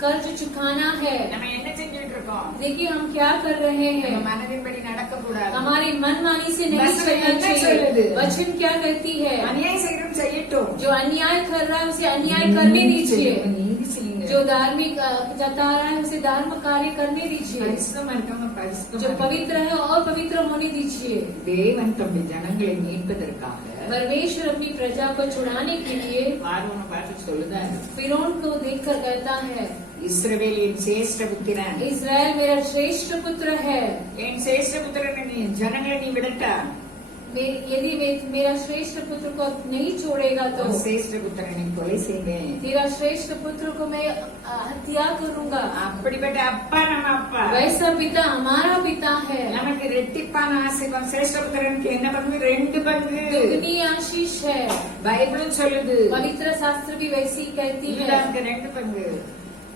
कर्ज चुकाना है। நம்ம என்ன செஞ்சுட்டு இருக்கோம்? देखिए हम क्या कर रहे நம்ம हैं। மனதின்படி நடக்க கூடாது. हमारी मनमानी से नहीं वचन चलना क्या चाहिए। चलेगी? वचन क्या कहती है, அநியாயம் செய்யறோம் செய்யட்டும். जो अन्याय कर रहा है उसे अन्याय करने दीजिए, நீதி செய்யுங்க. जो धार्मिक जता रहा है उसे धर्म कार्य करने दीजिए, பரிசுத்தமா இருக்கவங்க जो பரிசுத்தமா पवित्र है और पवित्र होने दीजिए। தேவன் தம்முடைய ஜனங்களை மீட்பதற்காக परमेश्वर अपनी प्रजा को छुड़ाने के लिए பார்வோனை பார்த்து சொல்லுதாரு, फिरौन को देखकर कहता है, இஸ்ரவேலின் சேஷ்ட புத்திரன், इस्राएल मेरा श्रेष्ठ पुत्र है। என் சேஷ்ட புத்திரனை நீ ஜனங்களை நீ விடட்டா, यदि मेरा श्रेष्ठ पुत्र को नहीं छोड़ेगा तो உன் சிரேஷ்ட புத்திரனை கொலை செய்வேன். तेरा श्रेष्ठ पुत्र को मैं हत्या करूंगा. அப்படிப்பட்ட அப்பா நம்ம அப்பா. वैसा पिता हमारा पिता है. நமக்கு ரெட்டிப்பான ஆசீர்வாதம். சிரேஷ்ட புத்திரனுக்கு என்ன பங்கு? 2 பங்கு. दुगनी आशीष है. பைபிளும் சொல்லுது. पवित्र शास्त्र भी वैसी कहती है. யூதாவுக்கு 2 பங்கு.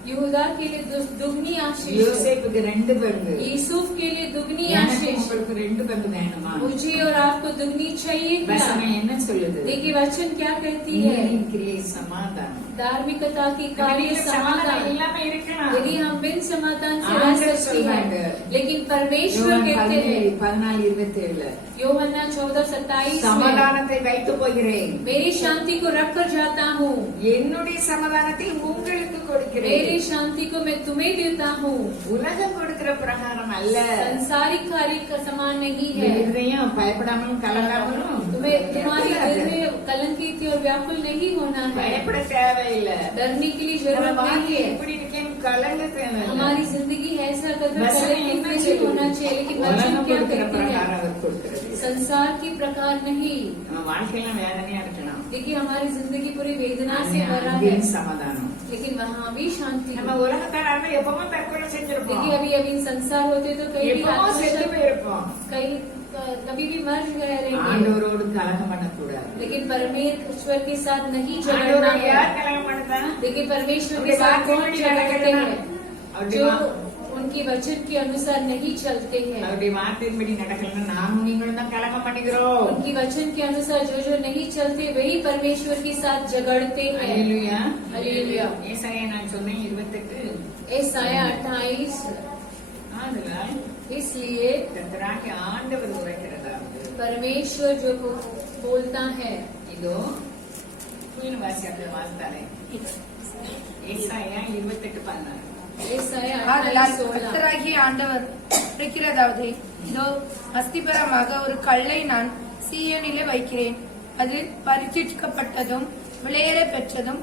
यहूदा के लिए दुगनी आशीष. யோசேப்புக்கு 2 பங்கு. यूसुफ के लिए दुगनी எனக்கு आशीष. உங்களுக்கு 2 பங்கு வேணுமா? मुझे और आपको दुगनी चाहिए क्या? வசனம் என்ன சொல்லுது? देखिए वचन क्या कहती है? நீதியின் கிரியை சமாதானம். धार्मिकता की कार्य சமாதானம் समाधान. இல்லாம இருக்கலாம். यदि हम बिन समाधान से आगे रह सकते சொல்றாங்க. हैं, लेकिन परमेश्वर யோவான் कहते हैं 14:27 यूहन्ना 14:27 में சமாதானத்தை வைத்து போகிறேன். मेरी शांति को रख कर जाता हूँ. என்னுடைய சமாதானத்தை உங்களுக்கு கொடுக்கிறேன். मेरी शांति को मैं तुम्हें देता हूँ. உலகம் கொடுக்கிற பிரகாரம் அல்ல. संसारिक कार्य का समान नहीं है. இருதயம் பயப்படாமலும் கலங்காமலும் तुम्हें तुम्हारी हृदय कलंकित और व्याकुल नहीं होना है. பயப்பட தேவையில்லை. डरने के लिए जरूरत नहीं है. இப்படி இருக்கேன் கலங்க தேவையில்லை. हमारी जिंदगी ऐसा कदर बस कलंकित नहीं नहीं होना चाहिए. लेकिन वचन உலகம் क्या கொடுக்கிற कहती பிரகாரம் है? அவர் கொடுக்கிறது. संसार की प्रकार नहीं. நம்ம வாழ்க்கையெல்லாம் வேதனையா இருக்கலாம். देखिए हमारी जिंदगी पूरी वेदना से भरा है, அன்பின் சமாதானம். लेकिन वहाँ भी शांति நம்ம है. உலகத்தாராக எப்பவும் தற்கொலை செஞ்சிருப்போம். देखिए अभी अभी संसार होते तो कहीं भी எப்பவும் செத்து आत्महत्या- போயிருப்போம். कहीं कभी भी मर रहेंगे. ஆண்டவரோடு கலகம் பண்ணக்கூடாது. लेकिन परमेश्वर के साथ नहीं झगड़ना ஆண்டவரோடு है. யார் கலகம் பண்ணுதா? देखिए परमेश्वर उनके के साथ बात कौन नहीं झगड़ते झगड़ना। हैं? और जो दिमाग- उनकी वचन के अनुसार नहीं चलते हैं. அவருடைய வார்த்தையின்படி நடக்கலன்னா நானும் நீங்களும் தான் கலகம் பண்ணுகிறோம். उनकी वचन के अनुसार जो नहीं चलते वही परमेश्वर के साथ झगड़ते हैं. அல்லேலூயா. அல்லேலூயா. ஏசாயா நான் சொன்னேன் 28. ईसाया 28. ஆதலால் इसलिए கர்த்தராகிய ஆண்டவர் உரைக்கிறதாவது परमेश्वर जो बोलता है, இதோ குயின் வாசியாக்கள் வாசித்தாரே ஏசாயா 28:16. ईसाया ஆதலால் 28:16. கர்த்தராகிய ஆண்டவர் உரைக்கிறதாவது, இதோ அஸ்திபரமாக ஒரு கல்லை நான் சீயோனிலே வைக்கிறேன். அது பரீட்சிக்கப்பட்டதும் விலையேற பெற்றதும்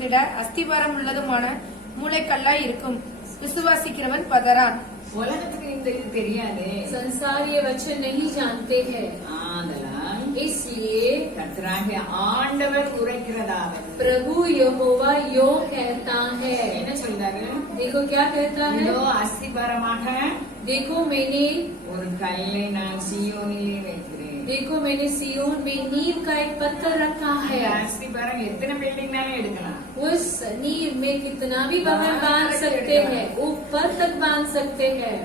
திட அஸ்திபாரம் உள்ளதுமான மூளைக்கல்லாய் இருக்கும். விசுவாசிக்கிறவன் பதறான். உலகத்துக்கு இந்த இது தெரியாது. संसार ये वचन नहीं जानते हैं. ஆதலால் इसलिए கர்த்தராகிய ஆண்டவர் உரைக்கிறதாவது प्रभु यहोवा यो कहता है. என்ன சொல்றாரு? देखो क्या कहता है? இதோ அஸ்திபாரமாக देखो मैंने ஒரு கல்லை நான் சீயோனிலே வைக்கிறேன். देखो मैंने सियोन में नींव का एक पत्थर रखा அந்த है. அஸ்திபாரம் எத்தனை பில்டிங்னாலும் எடுக்கலாம். उस नींव में कितना भी भवन बांध सकते हैं, ऊपर तक बांध सकते हैं.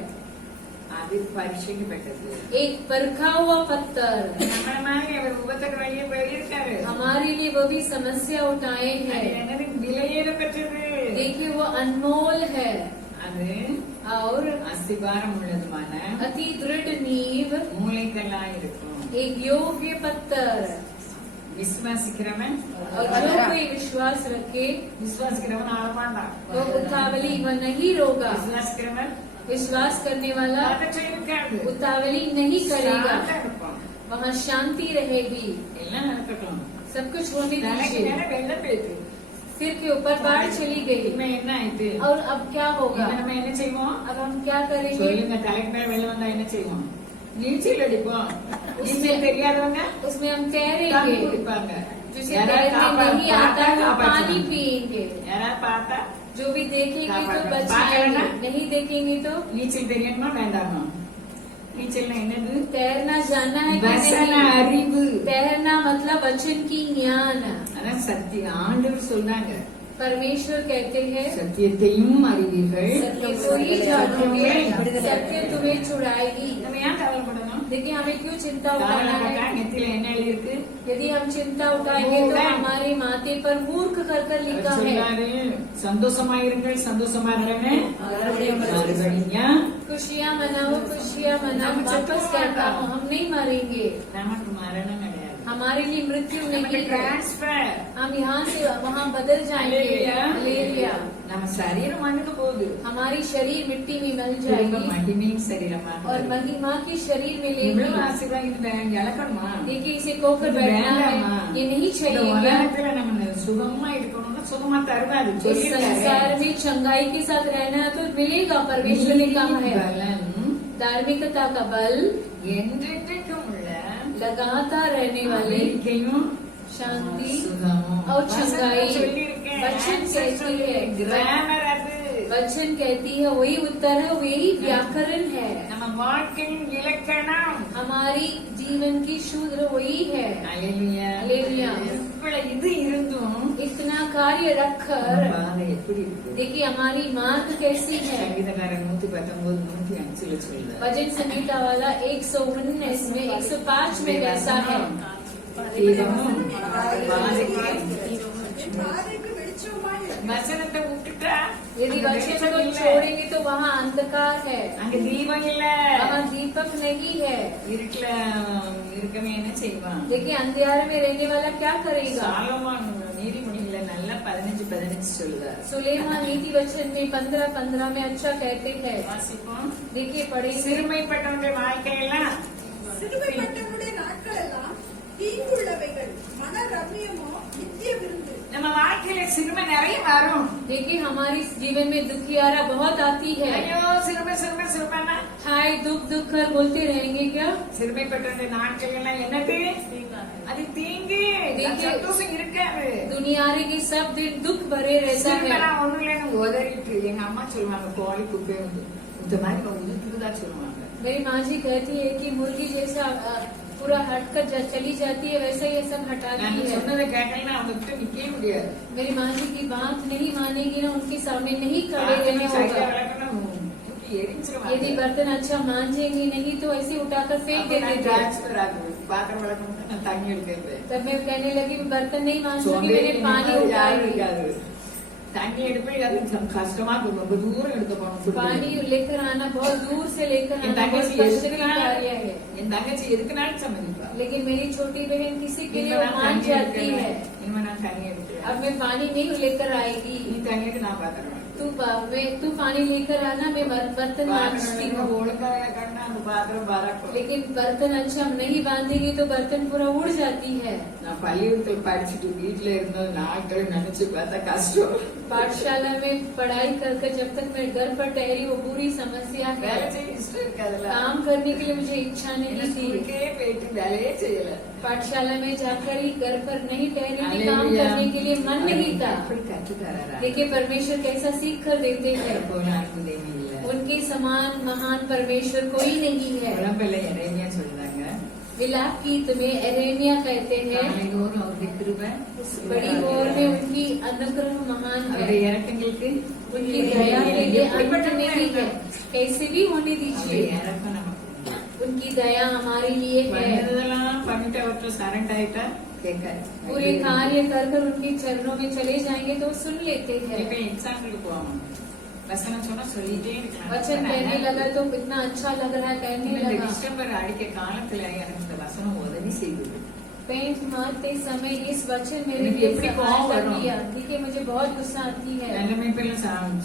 அது பரிசுத்தப்பட்டது. एक परखा हुआ पत्थर. நம்ம மாதிரி அவர் உபத்திர வழியே போயிருக்காரு. हमारे लिए वो भी समस्या उठाए அது हैं. என்னது? விலையேற பெற்றது. देखिए वो अनमोल है அது और அஸ்திபாரம் உள்ளதுமான अति दृढ़ नींव, மூளைக்கல்லா இருக்கும். एक योग्य पत्थर. விசுவாசிக்கிறவன் और जो कोई विश्वास रखे விசுவாசிக்கிறவன் ஆளமாட்டான். वो उतावली वह नहीं रोगा. விசுவாசிக்கிறவன் विश्वास करने वाला பதற்றம் இருக்காது. उतावली नहीं करेगा. சாந்தா இருப்பான். वहाँ शांति रहेगी. எல்லாம் நடக்கட்டும். सब कुछ होने தலைக்கு दीजिए. மேல வெள்ளம் போயிட்டு सिर के ऊपर बाढ़ चली गई. இனிமே என்ன ஆயிட்டு? और अब क्या होगा? இனிமே நம்ம என்ன செய்வோம்? अब हम क्या करेंगे? சொல்லுங்க. தலைக்கு மேல வெள்ளம் வந்தா என்ன செய்வோம்? நீச்சல் அடிப்போம். நீச்சல் தெரியாதவங்க उसमें हम தண்ணி तैरेंगे. குடிப்பாங்க. जिसे யாராவது तैरने नहीं आता वो पानी காப்பாற்றுவாங்க. पिएंगे. யாராவது பார்த்தா जो भी देखेंगे तो कापाएंगे। बचाएंगे, नहीं देखेंगे तो நீச்சல் தெரியணுமா வேண்டாமா? நீச்சல்னா என்னது? तैरना जानना है कि வசன नहीं? அறிவு. तैरना मतलब वचन की ज्ञान. அதான் சத்திய ஆண்டவர் சொல்றாங்க. परमेश्वर कहते हैं சத்தியத்தையும் அறிவீர்கள். सत्य को ही जानोगे, सत्य तुम्हें छुड़ाएगी. நம்ம ஏன் கவலைப்படணும்? देखिए हमें क्यों चिंता उठाना கவலைப்பட்டா है? நெத்தில என்ன எழுதியிருக்கு? यदि हम चिंता उठाएंगे तो हमारे माथे पर मूर्ख कर कर அவர் लिखा है. சொன்னாரு, சந்தோஷமாயிருங்கள், சந்தோஷமாகிறவனே மறுபடியா खुशियाँ मनाओ, खुशियाँ मनाओ. वापस कहता हूँ हम नहीं मरेंगे. நமக்கு மரணம் கிடையாது. हमारे लिए मृत्यु நமக்கு नहीं है. டிரான்ஸ்பர். हम यहाँ से वहाँ बदल जाएंगे. हालेलुया. நம்ம சரீரம் மண்ணுக்கு போகுது. हमारी शरीर मिट्टी में मिल திரும்ப जाएगी மகிமையின் சரீரமாக और महिमा की शरीर में இவ்வளவு लेगी. ஆசீர்வாதம் இது இழக்கணுமா? देखिए इसे खोकर இது बैठना வேண்டாமா? है, ये नहीं இந்த चाहिए क्या? உலகத்துல நம்ம சுகமா இருக்கணும்னா சுகமா தருவாரு. इस சொல்லிருக்காரு. संसार में चंगाई के साथ रहना है तो मिलेगा. परमेश्वर ने कहा है பலன் धार्मिकता का बल, என்றென்றைக்கும் உள்ள लगातार रहने वाली நம்பிக்கையும் शांति சுகமும். और चंगाई। சொல்லியிருக்கேன். वचन कहती है, கிராமர் அது. वचन कहती है वही उत्तर है, वही व्याकरण है। நம்ம வாழ்க்கையின் இலக்கணம். हमारी जीवन की शूद्र वही है। அல்லேலூயா. அல்லேலூயா। இவ்வளவு இது இருந்தும் इतना कार्य रखकर பாதை எப்படி இருக்கு? देखिए हमारी मार्ग कैसी है। சங்கீதக்காரன் 119 105 சொல்றார். भजन संगीता वाला 119 में 105 में कैसा है। தீபமும் பாதைக்கு என் பாதைக்கு வெளிச்சமாய் இருக்கிறேன். வசனத்தை விட்டுட்டா यदि वचन को छोड़ेंगे तो वहाँ अंधकार है, அங்க தீபம் இல்ல. वहाँ दीपक नहीं है। இருட்டுல இருக்கவே என்ன செய்வான்? देखिए अंधेरे में रहने वाला क्या करेगा। சாலமோன் நீதிமொழியில நல்லா 15 சொல்லுதார். सुलेमान नीति वचन में 15 में अच्छा कहते हैं। வாசிப்போம். देखिए पढ़ेंगे। சிறுமைப்பட்டவனுடைய வாழ்க்கையெல்லாம் சிறுமைப்பட்டவனுடைய நாட்கள் எல்லாம் தீங்குள்ளவைகள், மன ரம்யமோ நித்திய விருந்து. நம்ம வாழ்க்கையில சிறுமை நிறைய வரும். देखिए हमारी जीवन में दुखियारा बहुत आती है। ஐயோ சிறுமை சிறுமை சிறுமைனா हाय दुख दुख कर बोलते रहेंगे क्या। சிறுமைப்பட்டவனுடைய நாட்கள் எல்லாம் என்னது? அது தீங்கு. देखिए, சந்தோஷம் இருக்காது. दुनियारे के सब दिन दुख भरे रहता சிறுமை है। நான் ஒண்ணும் இல்லைன்னு உதறிட்டு எங்க அம்மா சொல்லுவாங்க கோழி குப்பை வந்து இந்த மாதிரி உதுக்குதா சொல்லுவாங்க. मेरी माँ जी कहती है कि मुर्गी जैसा पूरा हटकर चली जाती है, वैसा ये सब நான் हटाती है। சொன்னதை கேட்டீங்கன்னா அவங்க கிட்ட நிக்கவே முடியாது. मेरी माँ जी की बात नहीं मानेगी ना, उनके सामने नहीं खड़े रहना சைக்கிள் होगा। விளக்கணும் எரிஞ்சிருவாங்க. यदि बर्तन अच्छा मांजेंगे नहीं तो ऐसे उठाकर फेंक அப்ப நான் देते थे। டிரான்ஸ்பர் ஆகுது. பாத்திரம் விளக்கணும் நான் தண்ணி எடுக்கிறேன். तब मैं कहने लगी बर्तन नहीं मांज सकी, சோம்பேறி मैंने पानी யாரும் उठाया। இருக்காது. தண்ணி எடுப்பேன் அது கஷ்டமா இருக்கும். ரொம்ப தூரம் எடுத்து போகணும். पानी लेकर आना बहुत दूर से लेकर என் आना बहुत தங்கச்சி कष्ट की कार्य है। என் தங்கச்சி எதுக்குனாலும் சம்மதிப்பா. लेकिन मेरी छोटी बहन किसी के लिए இனிமே वो நான் मान தண்ணி जाती எடுக்கிறேன். है। இனிமே நான் தண்ணி எடுக்கிறேன். अब मैं पानी नहीं लेकर आएगी, நீ தண்ணிக்கு நான் பாத்திரம் तू पानी लेकर आना, मैं बर्तन मांजती हूँ। ஒழுங்கா விளக்கணும்னா அந்த பாத்திரம் பறக்கும். लेकिन बर्तन अच्छा नहीं बांधेगी तो बर्तन पूरा उड़ जाती है। நான் பள்ளிக்கூடத்தில் படிச்சுட்டு வீட்டுல இருந்த நாட்கள் நினைச்சு பார்த்தா கஷ்டம். पाठशाला में पढ़ाई कर जब तक मैं घर पर ठहरी वो पूरी समस्या है। வேலை செய்ய இஷ்டம் இருக்காதுல்ல. काम करने के लिए मुझे इच्छा नहीं थी। ஸ்கூலுக்கே போயிட்டு வேலையே செய்யல. पाठशाला में जाकर ही घर पर नहीं ठहरी थी, काम हालेलुया। करने के लिए मन नहीं था। எப்படி கற்று தராரா? देखिए परमेश्वर कैसा सीख कर देते हैं। போல அற்புதமே இல்ல. उनके समान महान परमेश्वर कोई नहीं है। உடம்புல இறைமையா சொல்றாங்க. विलाप गीत में एरेमिया कहते हैं, காலைதோறும் அவருடைய கிருபை बड़ी ओर में उनकी अनुग्रह महान है, அவருடைய இறக்கங்களுக்கு उनकी दया के लिए अंत नहीं है। कैसे भी होने அவருடைய दीजिए, இறக்கம் நமக்கு उनकी दया हमारे लिए है। பண்ணதெல்லாம் பண்ணிட்டு அவர்கிட்ட சரண்ட் ஆயிட்டா கேட்காரு. पूरे कार्य कर कर उनके चरणों में चले जाएंगे तो सुन लेते இப்ப हैं। எக்ஸாம்பிளுக்கு போவோம். வசனம் சொன்னா சொல்லிட்டே இருக்கலாம். वचन कहने लगा तो कितना अच्छा लग रहा है, कहने இந்த लगा। டிசம்பர் அடிக்க காலத்துல எனக்கு இந்த வசனம் உதவி செய்தது. पेंट मारते समय इस वचन मेरे मुझे लिए எப்படி सहायता कोप वரும்? किया। ठीक है, मुझे बहुत गुस्सा आती है। நல்ல மேய்ப்பெல்லாம்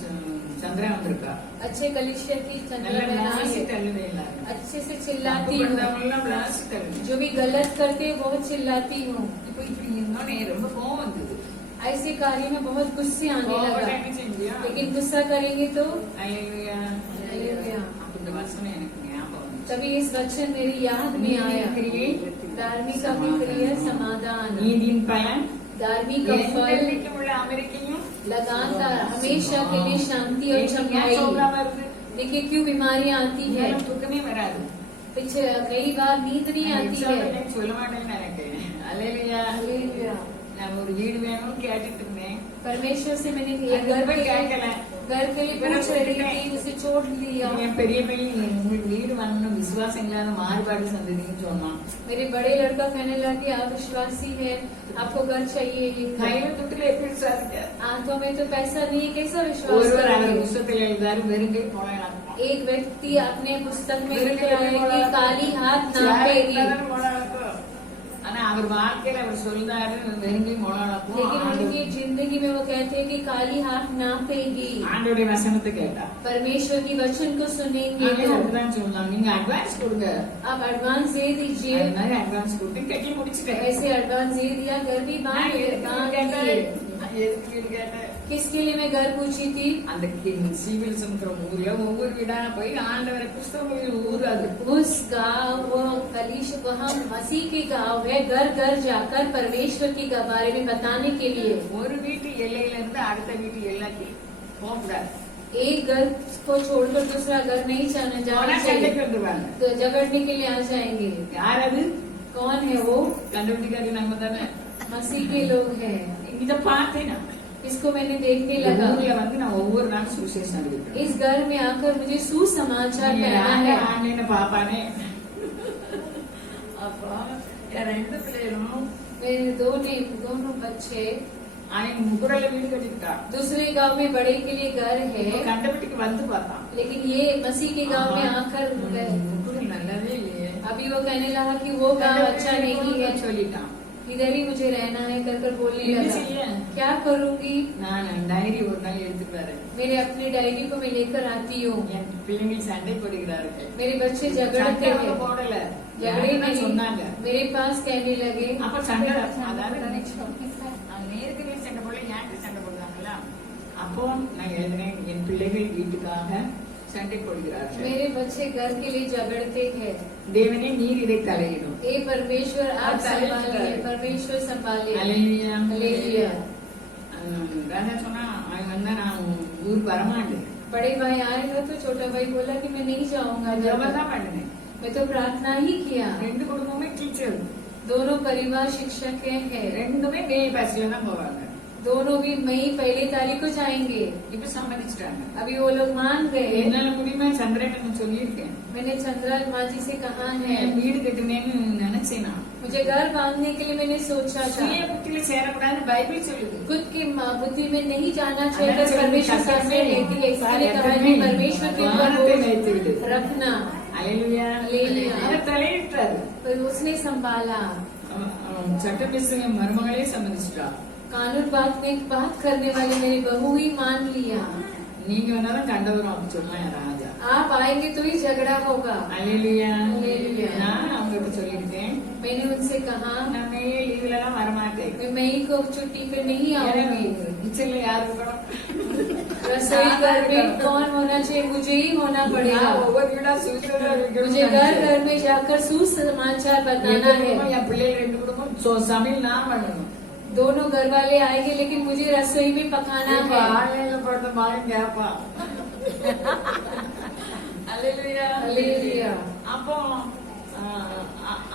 சந்திரா வந்திருக்கா. अच्छे कलिशिया की நல்ல चंद्र बना விளாசி है, தள்ளுவே இல்ல. अच्छे से தப்பு चिल्लाती हूँ, பண்றவங்கெல்லாம் விளாசி தள்ளுவே. जो भी गलत करते हैं बहुत चिल्लाती हूँ। இப்ப இப்படி இருந்தோன்னே ரொம்ப கோவம் வந்தது. ऐसे कार्य में बहुत गुस्से आने கோவம் लगा। என்ன செஞ்சியா? लेकिन गुस्सा करेंगे तो அல்லேலூயா. हालेलुया। அப்ப இந்த வசனம் எனக்கு ஞாபகம் வந்துச்சு. तभी इस वचन मेरी याद में आया। धार्मिक अभिक्रिया समाधान, நீதியின் பலன் धार्मिक का फल என்றென்றைக்கும் உள்ள அமெரிக்கையும் लगातार हमेशा के लिए शांति और ஏன் चंगाई। சோகமா வருது? देखिए क्यों बीमारियां आती है, நேரம் தூக்கமே வராது. पीछे कई बार नींद नहीं आती है। எக்ஸாம்பிள் சொல்ல மாட்டேன்னு நினைக்கிறேன். அல்லேலூயா. हालेलुया। நான் ஒரு வீடு வேணும்னு கேட்டுட்டு இருந்தேன். परमेश्वर से मैंने ये அது ரொம்ப கேட்கல. घर के लिए पूछ रही थी, उसे छोड़ दिया। என் பெரிய பையன் உங்களுக்கு வீடு வாங்கணும் விசுவாசம் இல்லாத மாறுபாடு சந்ததின்னு சொன்னான். मेरे बड़े लड़का कहने लगा कि आप विश्वासी है, आपको घर चाहिए। ये கையில துட்டுல எப்படி விசுவாசிக்க? आंखों में तो पैसा नहीं है, कैसा विश्वास ஒருவர் அவர் करेंगे। புஸ்தகத்தில் எழுதாரு வெறுங்கை போலாம். एक व्यक्ति अपने पुस्तक में लिख रहा है कि काली हाथ नापेगी, ஆனா அவர் வாழ்க்கையில அவர் சொல்றாரு வெறுங்கை மொழாளக்கும். लेकिन उनकी जिंदगी में वो कहते हैं कि काली हाथ नापेगी। ஆண்டோடைய வசனத்தை கேட்டா परमेश्वर की वचन को सुनेंगे ஆண்டவர் तो அப்படிதான் சொன்னாங்க. நீங்க அட்வான்ஸ் கொடுங்க. आप एडवांस दे दीजिए। அது மாதிரி அட்வான்ஸ் கொடுத்து கட்டி முடிச்சுட்டேன். ऐसे एडवांस दे दिया, घर भी बांध लिए। எதுக்கு வீடு கேட்டேன்? किसके लिए मैं घर पूछी थी? அந்த சீவில் சமுத்திரம் ஊர்ல ஒவ்வொரு வீடா போய் ஆண்டவரை கிறிஸ்தவ ஊர் அது. उस गाँव वो कलीश वहाँ मसीह के गाँव है, घर घर जाकर परमेश्वर के बारे में बताने के लिए। ஒரு வீட்டு எல்லையில இருந்து அடுத்த வீட்டு எல்லைக்கு போகக்கூடாது. एक घर को छोड़कर दूसरा घर नहीं जाना போனா चाहिए, சண்டைக்கு வந்துருவாங்க. तो झगड़ने के लिए आ जाएंगे। யார் அது? कौन है वो? கண்டுபிடிக்காது நம்ம தானே. मसीह के लोग हैं। இத பார்த்தேன். इसको मैंने देखने लगा। ஊர்ல வந்து நான் ஒவ்வொரு நாள் சுவிசேஷம் அறிவிக்கிறேன். इस घर में आकर मुझे सुसमाचार कहना है। ஆனேன்னு பாப்பானே. அப்போ என் ரெண்டு பிள்ளைகளும் मेरे दोनों बच्चे அவன் முகுரல வீடு கட்டிட்டான். दूसरे गांव में बड़े के लिए घर है, கண்டுபிடிக்கு வந்து பார்த்தான். लेकिन ये मसीह के गांव में आकर गए। முகுரல் நல்லாவே இல்லையே. अभी वो कहने लगा कि वो गांव अच्छा नहीं है, சொல்லிட்டான். इधर ही मुझे रहना है कर कर बोलने என்ன लगा। செய்ய? क्या करूंगी? நான் டைரி ஒரு நாள் எடுத்துட்டு வரேன். मेरे अपनी डायरी को मैं लेकर आती हूँ। என் பிள்ளைங்க சண்டை போடுகிறார்கள். मेरे बच्चे झगड़ते சண்டை हैं, அவங்க போடல. झगड़े யாருன்னா சொன்னாங்க. नहीं मेरे पास कहने लगे। அப்ப சண்டை அதாவது நேருக்கு நேர் சண்டை போடல, யாருக்கு சண்டை போடுறாங்களா? அப்போ நான் எழுதினேன், என் பிள்ளைகள் வீட்டுக்காக சண்டை போடுகிறார்கள். मेरे बच्चे घर के लिए झगड़ते हैं। தேவனே நீர் இதை தலையிடும். हे परमेश्वर आप आप संभालिए, संभालिए। परमेश्वर संभाले। அல்லேலூயா. हालेलुया। ராஜா சொன்னா அவன் வந்தா நான் ஊருக்கு வரமாட்டேன். बड़े भाई आएगा तो छोटा भाई बोला कि मैं नहीं जाऊंगा। ஜெபம் தான் பண்ணினேன். मैं तो प्रार्थना ही किया। ரெண்டு குடும்பமே டீச்சர். दोनों परिवार शिक्षक हैं, ரெண்டுமே மே பஸ்ல தான் போவாங்க. दोनों भी मई 1 तारीख को जाएंगे। இப்ப சம்மதிச்சிட்டாங்க. अभी वो लोग मान गए। என்னால முடியுமா சந்திரன் சொல்லியிருக்கேன். मैंने चंद्रा माँ जी से कहा है, வீடு கட்டுனேன்னு நினைச்சேன் நான். मुझे घर बांधने के लिए मैंने सोचा था। சுய புத்தியில சேரக்கூடாது பைபிள் சொல்லுது. खुद की बुद्धि में नहीं जाना चाहिए, अगर परमेश्वर सामने लेती है, इसलिए कहा है परमेश्वर के ऊपर बोझ रखना। அல்லேலூயா. அல்லேலூயா. அவர் தலையிட்டாரு. पर उसने संभाला। சட்ட பேசுங்க மருமகளே சம்மதிச்சிட்டா. कानून बात करने वाले मेरी बहू ही मान लिया। நீங்க வேணாலும் கண்டவரும் அப்படி சொன்னா ராஜா. आप आएंगे तो ही झगड़ा होगा। அல்லேலூயா. அல்லேலூயா. நான் அவங்ககிட்ட சொல்லியிருக்கேன், मैंने उनसे कहा நான் மே லீவ்ல எல்லாம் வரமாட்டேன். मैं मई को छुट्टी पे नहीं आऊंगी। கிச்சன்ல யாரு இருக்கணும்? रसोई घर में कौन होना चाहिए? मुझे ही होना पड़ेगा। நான் ஒவ்வொரு வீடா சுவிசேஷம் அறிவிக்கணும். मुझे घर घर में जाकर सुसमाचार बताना है। என் பிள்ளைகள் ரெண்டு குடும்பம் சமையல் நான் பண்ணணும். दोनों घर वाले आएंगे, लेकिन मुझे रसोई में पकाना है। ஆன்லைன்ல போட்ட மகன் கேப்பா. அல்லேலூயா. हालेलुया। அப்போ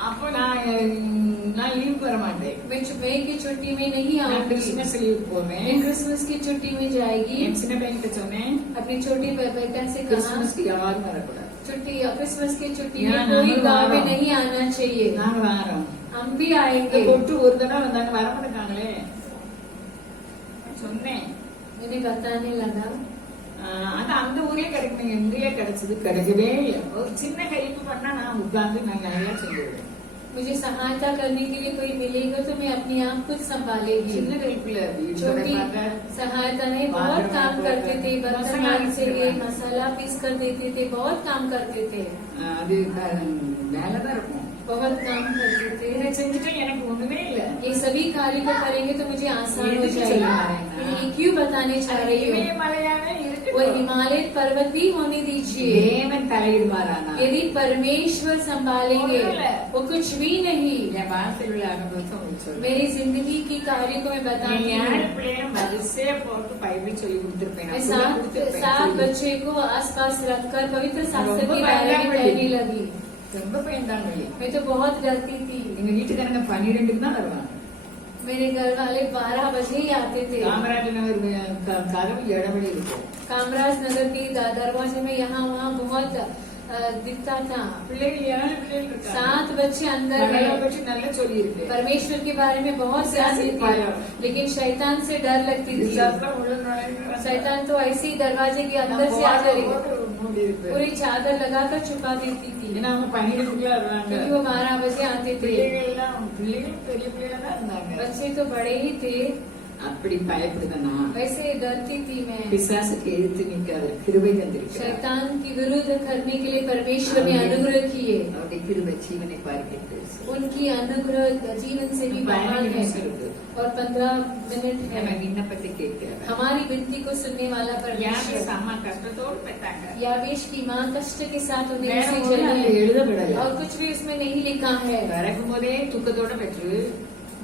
அப்போ நான் லீவ் வர மாட்டேன். मैं मई की छुट्टी में नहीं நான் आऊंगी। கிறிஸ்மஸ் லீவ் போவேன். मैं क्रिसमस की छुट्टी में जाएगी। என் சின்ன பையன்கிட்ட சொன்னேன், अपनी छोटी बेटा से कहा கிறிஸ்மஸ்க்கு யாரும் வரக்கூடாது. छुट्टी क्रिसमस की छुट्टी यहाँ में कोई हम गाँव में वारों। नहीं आना चाहिए। நாங்க வாரோம். हम भी आएंगे। கொட்டு ஒரு தடவை வந்தாங்க வரமாட்டாங்களே சொன்னேன். मैंने बताने लगा। அது அந்த ஊர்லயே கிடைக்கும், எங்கேயே கிடைச்சது கிடைக்கவே இல்லை. ஒரு சின்ன ஹெல்ப் பண்ணா நான் உட்கார்ந்து நான் நிறைய சொல்லிடுவேன். मुझे सहायता करने के लिए कोई मिलेगा तो मैं अपने आप खुद संभालेगी। சின்ன ஹெல்ப்ல छोटी सहायता नहीं, बहुत काम करते थे। बर्तन मांजते थे, मसाला पीस कर देते थे, बहुत काम करते थे। அது வேலைதான் இருக்கும். बहुत काम करते थे। இதை செஞ்சுட்டு எனக்கு ஒண்ணுமே இல்ல. ये सभी कार्य को करेंगे तो मुझे आसान ये हो तो जाएगा। चला रहे हैं ना। ये क्यों बताने चाह रही हूँ? இமயமலையாவே वो இருக்கு. हिमालय पर्वत भी होने दीजिए। தேவன் தலையிடுவாரானா यदि परमेश्वर संभालेंगे वो कुछ भी नहीं। என் வாழ்க்கையில் அனுபவத்தை உங்களுக்கு சொல்றேன். मेरी जिंदगी की कार्य को मैं बताती என் हूँ। ஏழு பிள்ளையும் வரிசையா போட்டு பைபிள் சொல்லி கொடுத்திருப்பேன். मैं நான் சொல்லி सात கொடுத்திருப்பேன். बच्चे को आसपास रखकर पवित्र शास्त्र ரொம்ப के बारे में பயந்தாங்க। कहने लगी। ரொம்ப பயந்தாங்க. मैं तो बहुत डरती थी। எங்க வீட்டுக்காரங்க 12க்கு தான் வருவாங்க. मेरे घर वाले 12 बजे ही आते थे। காமராஜ் நகர் கதவு இடவெளி இருக்கும். कामराज नगर के दरवाजे में यहाँ वहाँ बहुत दिखता था। பிள்ளைகள் 7 பிள்ளைகள் இருக்காங்க. 7 बच्चे अंदर கடவுளை है। பற்றி நல்லா சொல்லி இருக்கு. परमेश्वर के बारे में बहुत जानती थी, लेकिन शैतान से डर लगती थी। शैतान तो ऐसे ही दरवाजे के अंदर से आ जाएगी, पूरी चादर लगाकर छुपा देती थी। ஏன்னா அவங்க 12க்குள்ள வருவாங்க. क्योंकि वो 12 बजे आते थे। பிள்ளைகள் பெரிய பிள்ளைகள் தான் இருந்தாங்க. बच्चे तो बड़े ही थे। அப்படி பயப்படுதனா वैसे डरती थी मैं। பிசாசுக்கு எதிர்த்து நிற்க அவர் கிருபை தந்திருக்கிறார். शैतान की विरुद्ध करने के लिए परमेश्वर ने अनुग्रह किए। அவருடைய கிருபை ஜீவனை பார்க்கிறது. उनकी अनुग्रह जीवन से भी महान है। और 15 मिनट है। நம்ம விண்ணப்பத்தை கேட்கிறார். हमारी विनती को सुनने वाला யாவே परमेश्वर। அம்மா கஷ்டத்தோடு பெற்றாங்க. यावेश की माँ कष्ट के साथ उन्हें வேற उसे ஒண்ணும் जन्म அதுல எழுதப்படல. और कुछ भी उसमें नहीं लिखा है। பிறக்கும் போதே துக்கத்தோட பெற்று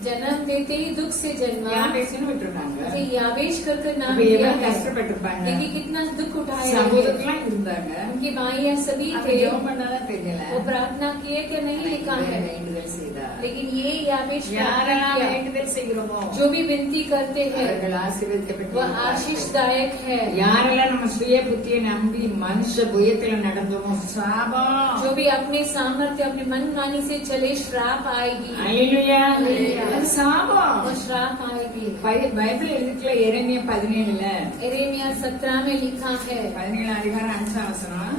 जन्म देते ही दुख से जन्मा। யாவேஸ்னு விட்டுருக்காங்க. उसे यावेश कर नाम அப்ப दिया எவ்வளவு है। கஷ்டப்பட்டிருப்பாங்க. देखिए कितना दुख उठाया है। சகோதரர்களாம் இருந்தாங்க. उनकी माइयाँ सभी அப்ப थे। ஜெபம் பண்ணாதான் தெரியல. वो प्रार्थना किए कि नहीं लिखा है। வேண்டுதல் செய்தார். लेकिन ये यावेश प्रार्थना யாரெல்லாம் किया। வேண்டுதல் செய்கிறோமோ जो भी विनती करते हैं அவர்கள் वह ஆசீர்வதிக்கப்பட்டிருக்கிறார்கள். आशीषदायक है। யாரெல்லாம் நம்ம சுய புத்தியை நம்பி மனுஷ புயத்துல நடந்தோமோ சாபம். जो भी अपने सामर्थ्य अपने मनमानी से चले श्राप आएगी। அல்லேலூயா. அல்லேலூயா. அது சாபம். वो श्राप आएगी। பைபிள் எழுதிக்கல எரேமியா 17ல एरेमिया 17 में लिखा है। 17 அதிகாரம் 5 வசனம்.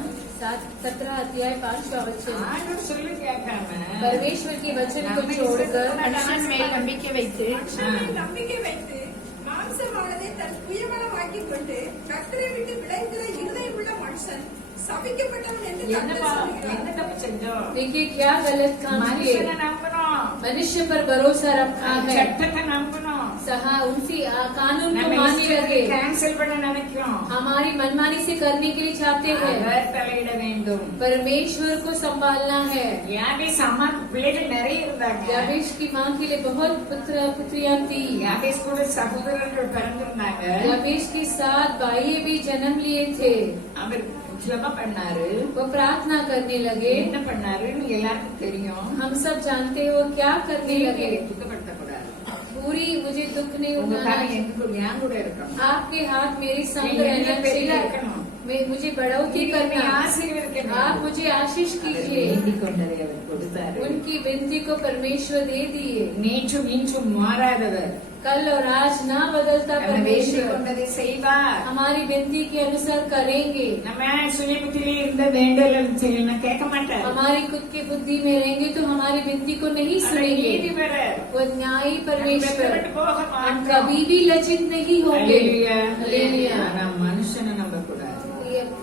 17 अध्याय 5वां वचन। ஆண்டவர் சொல்லி கேட்காம परमेश्वर के वचन को छोड़कर மனுஷன் மேல் நம்பிக்கை வைத்து மனுஷனில் நம்பிக்கை வைத்து மாம்சமானதை தன் சுயபலமாக்கிக் கொண்டு கர்த்தரை விட்டு விலகுகிற இருதயம் உள்ள மனுஷன் சபிக்கப்பட்டவன் என்று என்னப்பா கர்த்தர் என்ன சொல்கிறார். தப்பு செஞ்சோம்? देखिए क्या गलत काम किए। மனுஷனை நம்பணும். मनुष्य पर भरोसा रखा है। சட்டத்தை நம்பணும். सहा उनसे कानून को நம்ம मानने लगे। கேன்சல் பண்ண நினைக்கிறோம். हमारी मनमानी से करने के लिए चाहते हैं। அவர் தலையிட வேண்டும். परमेश्वर को संभालना है। யாபேஸ் அம்மாக்கு பிள்ளைகள் நிறைய இருந்தாங்க. यावेश की माँ के लिए बहुत पुत्र पुत्रियां थी। யாபேஸ் கூட சகோதரர்கள் பிறந்திருந்தாங்க. यावेश के साथ भाई भी जन्म लिए थे। அவர் ஜெபம் பண்ணாரு. वो प्रार्थना करने लगे। என்ன பண்ணாருன்னு எல்லாருக்கும் தெரியும். हम सब जानते हो क्या करने लगे। துக்கப்படுத்தக்கூடாது. पूरी मुझे दुख नहीं உங்க उठाना கை है। என் கூட இருக்கணும். आपके हाथ मेरे संग நீங்க रहना பெரியா चाहिए। இருக்கணும். मैं मुझे बढ़ोतरी நீங்க என்னை करना। ஆசீர்வதிக்கணும். आप मुझे आशीष அவர் कीजिए। வேண்டிக் கொண்டதை அவர் கொடுத்தாரு. उनकी विनती को परमेश्वर दे दिए। நேற்றும் இன்றும் மாறாதவர். कल और आज ना बदलता நம்ம வேண்டிக் परमेश्वर கொண்டதை செய்வார். हमारी विनती के अनुसार करेंगे। நம்ம சுயபுத்தியிலே இருந்த வேண்டல் செய்யணும் கேட்க மாட்டார். हमारी खुद की बुद्धि में रहेंगे तो हमारी विनती को नहीं सुनेंगे। நீதிபரர். वो न्यायी परमेश्वर வெட்கப்பட்டு போக हम மாட்டோம். कभी भी लज्जित नहीं होंगे। அல்லேலூயா. हालेलुया। ஆனா மனுஷனை நம்பக்கூடாது.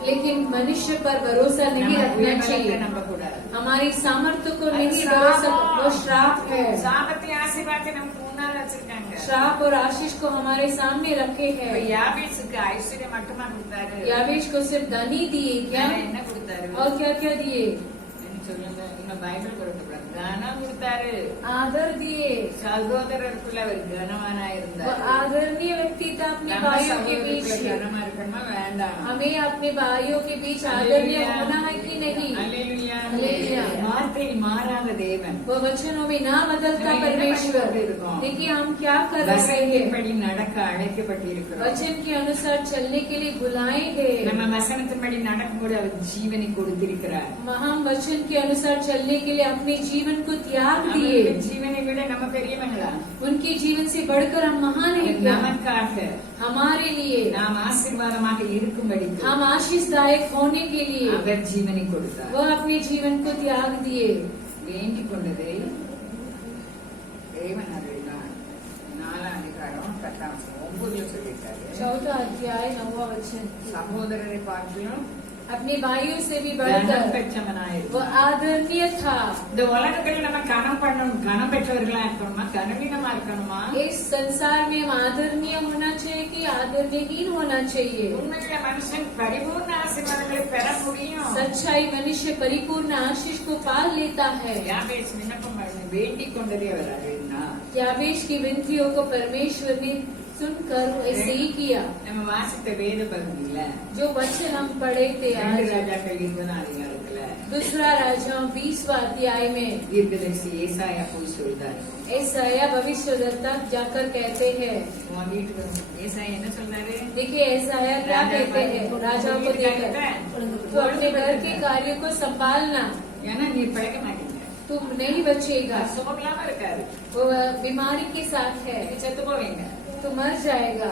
लेकिन मनुष्य पर भरोसा नहीं நம்ம रखना உயர்வலத்தை चाहिए। நம்பக்கூடாது. हमारी सामर्थ्य को नहीं அது भरोसा। சாபம். वो श्राप है। சாபத்தை ஆசீர்வாதத்தை நமக்கு முன்னால வச்சிருக்காங்க. श्राप और आशीष को हमारे सामने रखे இப்ப हैं। யாபேசுக்கு ஐஸ்வர்யம் மட்டுமா கொடுத்தாரு? यावेश को सिर्फ धन ही दिए क्या வேற என்ன கொடுத்தாரு? और क्या क्या दिए। என்ன சொல்லுங்க. இன்னும் பைபிள் கொடுக்கக்கூடாது. கனம் கொடுத்தாரு. आदर दिए। சகோதரருக்குள்ள அவர் கனவானா वो இருந்தார். आदरणीय व्यक्ति था अपने நம்ம भाइयों के बीच சகோதரருக்குள்ள में। கனமா இருக்கணுமா வேண்டாம்? हमें अपने भाइयों के बीच आदरणीय होना है कि नहीं। அல்லேலூயா. அல்லேலூயா. வார்த்தை மாறாத தேவன். वो वचनों में ना बदलता நம்ம என்ன परमेश्वर। பண்ணிட்டு இருக்கோம்? देखिए हम क्या कर रहे हैं। வசனத்தின்படி நடக்க அழைக்கப்பட்டிருக்கிறோம். वचन के अनुसार चलने के लिए बुलाए गए। நம்ம வசனத்தின்படி நடக்கும்போது அவர் ஜீவனை கொடுத்திருக்கிறார். हम वचन के अनुसार चलने के लिए अपने जीवन को त्याग दिए। அவருடைய ஜீவனை விட நம்ம பெரியவங்களா? उनके जीवन से बढ़कर हम महान हैं क्या। நமக்காக हमारे लिए நாம் ஆசீர்வாதமாக இருக்கும்படி हम आशीषदायक होने के लिए அவர் ஜீவனை கொடுத்தார். वह अपने जीवन को त्याग दिए। வேண்டிக் கொண்டதை தேவன் அறிந்தார். 4 அதிகாரம் 10 சொல்லிட்டாரு. 14 अध्याय 9वां वचन। சகோதரரை பார்க்கலாம் अपने भाइयों से भी கனம் बढ़कर பெற்றவனாயிருந்தார். वो आदरणीय था। இந்த உலகத்துல நம்ம கனம் பண்ணணும். கனம் பெற்றவர்களா இருக்கணுமா கனவீனமா இருக்கணுமா? इस संसार में हम आदरणीय होना चाहिए कि आदरणीयहीन होना चाहिए। உண்மையில மனுஷன் பரிபூர்ண ஆசீர்வாதங்களை பெற முடியும். सच्चाई मनुष्य परिपूर्ण आशीष को पाल लेता है। யாபேஸ் விண்ணப்பம் பண்ணி வேண்டிக் கொண்டதே அவர் அறிந்தார். यावेश की विनतियों को परमेश्वर ने सुनकर ऐसे ही किया। நம்ம வாசித்த வேத பகுதியில जो वचन हम पढ़े थे 2 आज ராஜாக்கள் 20 அதிகாரத்துல दूसरा राजा 20वां अध्याय में தீர்க்கதரிசி ஏசாயா போய் சொல்றாரு. ऐसाया भविष्यद्वक्ता जाकर कहते हैं। உன் வீட்டுக்கு ஏசாயா என்ன சொல்றாரு? देखिए ऐसाया क्या कहते हैं राजाओं को देखकर, तो अपने घर के कार्यों को संभालना, ஏன்னா நீ பழக மாட்டீங்க. तुम नहीं बचेगा। சுகமில்லாம இருக்காரு. वो बीमारी के साथ है செத்து போவீங்க. तो मर जाएगा।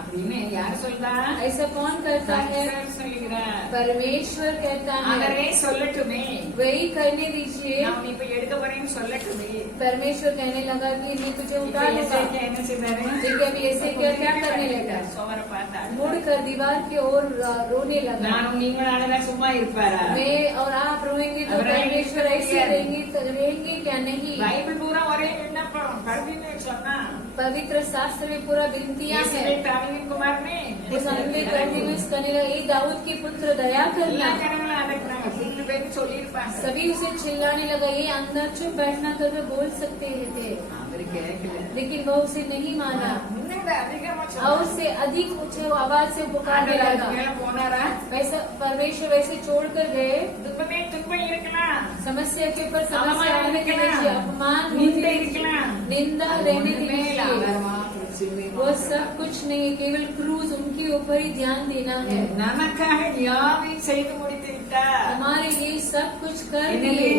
அப்படின்னு யார் சொல்றா? ऐसा कौन करता है? கர்த்தர் சொல்லுகிறார். परमेश्वर कहता है। அவரே சொல்லட்டுமே, वही करने दीजिए। நான் இப்ப எடுக்க போறேன்னு சொல்லட்டுமே. परमेश्वर कहने लगा कि मैं तुझे இப்ப उठा लूंगा। எசேக்கியா என்ன செய்தாரு? लेकिन अभी एसेकिय्याह क्या करने लगा? சோவரை பார்த்தாரு. मुड़कर दीवार की ओर रोने लगा। நானும் நீங்களானதான் சும்மா இருப்பாரா? मैं और आप रोएंगे तो परमेश्वर ऐसे रहेंगे क्या? नहीं। பைபிள் பூரா ஒரே விண்ணப்பம் கல்வின்னு சொன்னா पवित्र शास्त्र में पूरा विनतियां है। தாவீதின் குமாரனே उस अनबे कंटिन्यूस करने लगा, ए दाऊद की पुत्र दया எல்லா करना। ஜனங்களும் அதற்குறாங்க. புல்லு பேரு சொல்லியிருப்பாங்க. सभी उसे चिल्लाने लगा, ये अंदर चुप बैठना कर वे बोल सकते थे, அவரு கேட்கல. लेकिन वो उसे नहीं माना முன்னோட அதிகமா और சொன்னாரு. उससे अधिक ऊंचे आवाज से पुकारने लगा। மேல போனாரா? वैसा परमेश्वर वैसे छोड़कर गए। துன்பமே துன்பம் இருக்கலாம், समस्या के ऊपर समस्या आने के लिए अपमान நிந்தை இருக்கலாம், निंदा रहने ஒண்ணுமே இல்ல. दीजिए। அவர் மாத்திரம் சிலுவை वो மாத்திரம். सब कुछ नहीं, केवल क्रूज उनके ऊपर ही ध्यान देना है। நமக்காக யாவையும் செய்து முடித்து விட்டார். हमारे लिए सब कुछ कर என்னது? दिए।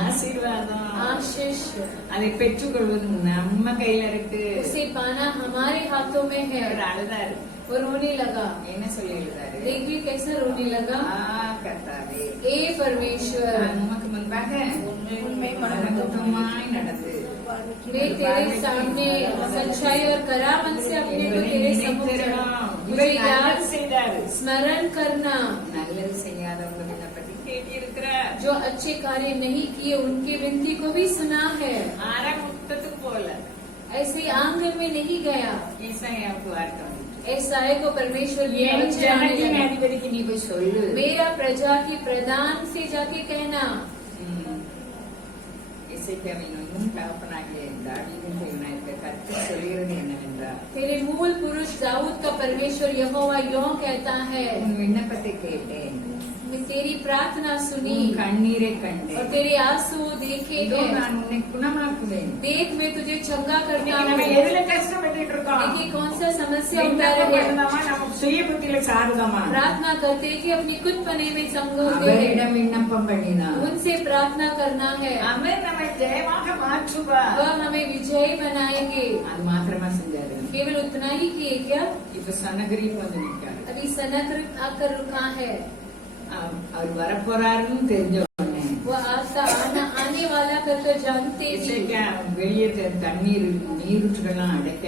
ஆசீர்வாதம். आशीष அதை பெற்றுக்கொள்வது நம்ம கையில இருக்கு. उसे पाना हमारे हाथों में है। அவர் அழுதாரு. वो रोने लगा। என்ன சொல்லி எழுதாரு? देखिए कैसा रोने लगा। கர்த்தாவே, ए परमेश्वर, உமக்கு முன்பாக உண்மை மனதுமாய் நடந்து मैं तेरे सामने सच्चाई और करामत से अपने को तेरे सम्मुख चढ़ाऊं। मुझे याद செய்தாரு. स्मरण करना। நல்லது செய்யாதவங்க விண்ணப்பத்தை கேட்டி இருக்கிறார். जो अच्छे कार्य नहीं किए उनकी विनती को भी सुना है। ஆரமுத்தத்துக்கு போல ऐसे ही आंगन में नहीं गया। ஈசாயாவுக்கு வார்த்தை வந்துச்சு. ऐसाई को परमेश्वर ने என் वचन आने ஜனத்தின் लगा, அதிபதிக்கு நீ போய் சொல்லு. मेरा प्रजा की प्रधान से जाके कहना। இசைக்கியாவின் இன்னும் தகப்பனாகிய தாவீதின் தேவனாயிருக்கிற கர்த்தர் சொல்கிறது என்னவென்றால், तेरे मूल पुरुष दाऊद का परमेश्वर यहोवा यूं कहता है, உன் விண்ணப்பத்தை கேட்டேன், मैं तेरी प्रार्थना सुनी உன் கண்ணீரை கண்டேன், और तेरे आंसू देखे இதோ हैं। நான் உன்னை குணமாக்குவேன். देख मैं तुझे चंगा करने இன்னைக்கு நம்ம आऊं। எதுல கஷ்டப்பட்டுட்டு இருக்கோம்? देखिए कौन सा समस्या उठा விண்ணப்பம் रहे हैं। பண்ணுதாமா, நம்ம சுய புத்தியில சாருதாமா? प्रार्थना करते हैं कि अपनी खुद पने में संग होते हैं, அவரிடம் விண்ணப்பம் பண்ணினா उनसे प्रार्थना करना है। அவன் நம்மை ஜெயமாக மாற்றுவா. वह हमें विजयी बनाएंगे। அது மாத்திரமா செஞ்சாரு. केवल उतना ही किए क्या? இப்ப சனகரிப்பு வந்து நிற்காரு. अभी सनकृत आकर रुका है। அவர் வரப்போறாருன்னு தெரிஞ்ச உடனே वो आपका आने वाला कर जानते ही இசைக்கியா வெளியே தண்ணீர் நீருற்றுகள்லாம் அடைக்க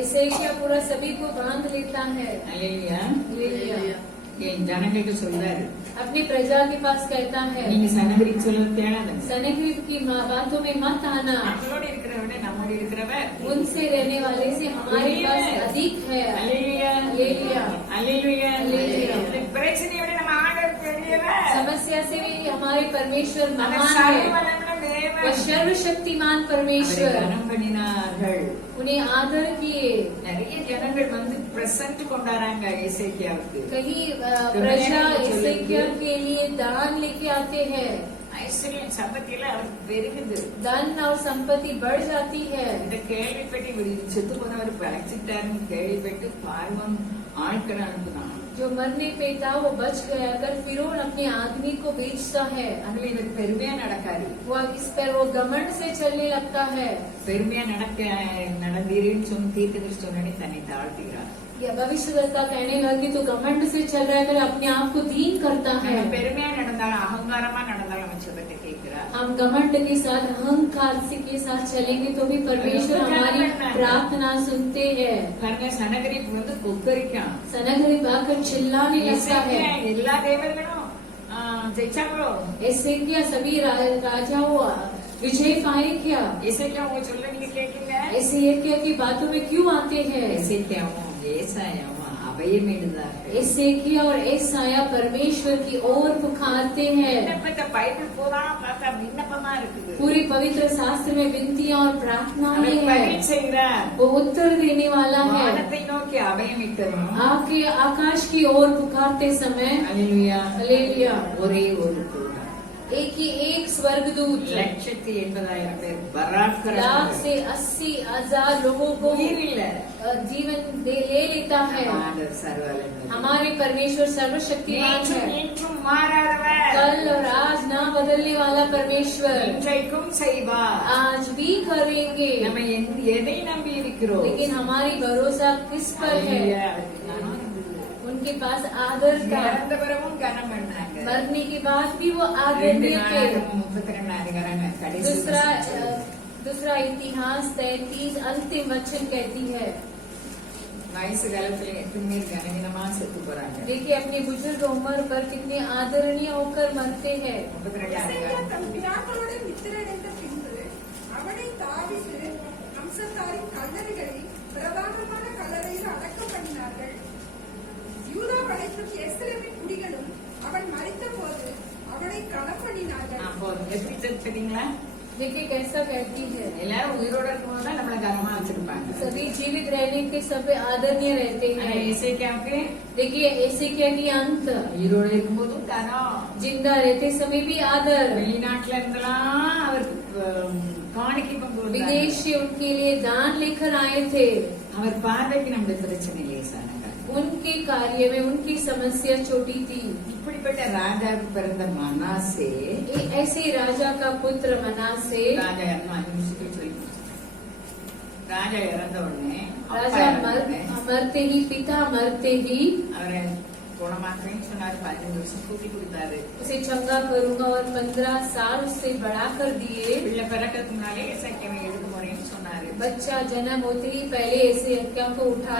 ऐसे क्या पूरा सभी को बांध लेता है। அல்லேலூயா. हालेलुया। என் ஜனங்களுக்கு சொல்றாரு, अपनी प्रजा के पास कहता है, நீங்க சனகரிப்பு சொல்ல தேடாதீங்க. सनकृत की बातों में मत आना। நம்மளோட இருக்கிறவட நம்மோட இருக்கிறவர் उनसे रहने वाले से हमारे पास अधिक है। அல்லேலூயா. हालेलुया। அல்லேலூயா. அல்லேலூயா. இந்த பிரச்சனையை விட நம்ம ஆண்டவர் பெரியவர். समस्या से भी हमारे परमेश्वर அவர் महान சர்வ है। வல்லமை தேவன். वह सर्वशक्तिमान அவரை परमेश्वर। கனம் பண்ணினார்கள். उन्हें आदर किए। நிறைய ஜனங்கள் வந்து பிரசன்ட் கொண்டாராங்க இசைக்கியாவுக்கு. कहीं प्रजा इसेकिय्याह के लिए दान लेके आते हैं। ஐஸ்வர்யம் சம்பத்தியில அவருக்கு பெருகுது. धन और संपत्ति बढ़ जाती है। இந்த கேள்விப்பட்டு இவர் செத்து போனவர் பழச்சிட்டாருன்னு கேள்விப்பட்டு பார்வன் ஆட்களை அனுப்புனான். जो मरने पे था वो बच गया कर फिरौन अपने आदमी को बेचता है। அதுல இவர் பெருமையா நடக்காரு. वो इस पर वो घमंड से चलने लगता है। பெருமையா நடந்தீருன்னு சொன்ன தீர்க்கதரிசி சொன்னே தன்னை தாழ்த்துகிறார். या भविष्यद्वक्ता कहने लगा कि तो घमंड से चल रहा है कर अपने आप को दीन करता है। நம்ம பெருமையா நடந்தாலும் அகங்காரமா நடந்தாலும் அவன் சொல்றதை கேட்கிறார். हम घमंड के साथ अहंकार से के साथ चलेंगे तो भी परमेश्वर हमारी प्रार्थना सुनते हैं। பாருங்க சனகரிப்பு வந்து கொக்கரிக்கான். सनगरीब आकर चिल्लाने लगता है। எல்லா தேவர்களும் ஜெயிச்சாங்களோ? ऐसे क्या सभी राजाओं विजय पाए क्या? இசைக்கியா உங்க சொல்ல நீங்க கேட்கீங்க. ऐसे ये की बातों में क्यों आते हैं? இசைக்கியாவும் ஏசாயாவும் அபயம் எழுந்தார்கள். ऐसे किया और ऐसाया परमेश्वर की ओर पुकारते हैं। விண்ணப்பத்தை பைபிள் பூரா பார்த்தா விண்ணப்பமா இருக்குது. पूरी पवित्र शास्त्र में विनतियां और प्रार्थनाएं அவர் हैं। பதில் செய்கிறார். वो उत्तर देने वाला है। வானத்தை நோக்கி அபயம் இட்டதும் आपके आकाश की ओर पुकारते समय அல்லேலூயா. हालेलुया। ஒரே ஒரு தூதன் एक ही एक स्वर्गदूत 1,80,000 பேர் பராக்கிரம लाख से 80,000 लोगों को உயிர் இல்ல. जीवन ले लेता है। ஆண்டவர் சர்வவல்லமை. हमारे परमेश्वर सर्वशक्तिमान நேற்றும் है। இன்றும் மாறாதவர். कल और आज ना बदलने वाला परमेश्वर இன்றைக்கும் செய்வார். आज भी करेंगे। நம்ம எதை நம்பி இருக்கிறோம். लेकिन हमारी भरोसा किस पर है? उनके पास आदर था, இறந்த பிறகும் கனம் பண்ணாங்க. मरने के बाद भी वो 2 आदरणीय थे। நாளாகமம் 32 அதிகாரம் கடைசி दूसरा வசனம். दूसरा इतिहास 33 अंतिम वचन कहती है, வயசு காலத்துல எத்தனை கனவீனமா செத்து போறாங்க. देखिए अपनी बुजुर्ग उम्र पर कितने आदरणीय होकर मरते हैं। 32 இசையா அதிகாரம். தம் பிதாக்களுடன் நித்திரையடைந்த பின்பு அவனை தாவீது வம்சத்தாரின் கல்லறைகளில் பிரதானமான கல்லறையில் அடக்கம் பண்ணினார்கள். யூதா படைக்கும் எஸ்ரேமின் குடிகளும் அவன் மரித்த போது அவனை களம் பண்ணினார்கள். அப்போ எப்படி தெரியுங்களா? देखिए कैसा कहती है, எல்லாரும் உயிரோட இருக்கும்போது தான் நம்மள கனமா வச்சிருப்பாங்க. सभी जीवित रहने के सब आदरणीय रहते ஆனா हैं। இசைக்காவுக்கு देखिए ऐसे क्या की अंत, உயிரோட இருக்கும்போதும் கனம். जिंदा रहते समय भी आदर, வெளிநாட்டுல இருந்தெல்லாம் அவருக்கு காணிக்கை பங்கு வந்தாங்க. विदेश से उनके लिए दान लेकर आए थे। அவர் பார்வைக்கு நம்முடைய பிரச்சனை லேசானங்க. उनके कार्य में उनकी समस्या छोटी थी। இப்படிப்பட்ட ராஜாவுக்கு பிறந்த மனாசே ऐसे राजा का पुत्र मनासे, ராஜா இறந்து 5 நிமிஷத்துக்கு சொல்லி ராஜா இறந்த உடனே அப்பா राजा இறந்த உடனே मरते ही, पिता मरते ही அவரை குணமாக்குறேன்னு சொன்னாரு. 15 வருஷம் கூட்டி கொடுத்தாரு. उसे चंगा करूंगा और 15 साल उससे बढ़ा कर दिए। பிள்ளை பிறக்கிறதுக்கு முன்னாலே இசைக்கியவை எடுக்க போறேன்னு சொன்னாரு. बच्चा जन्म होते ही पहले ऐसे हत्या को उठा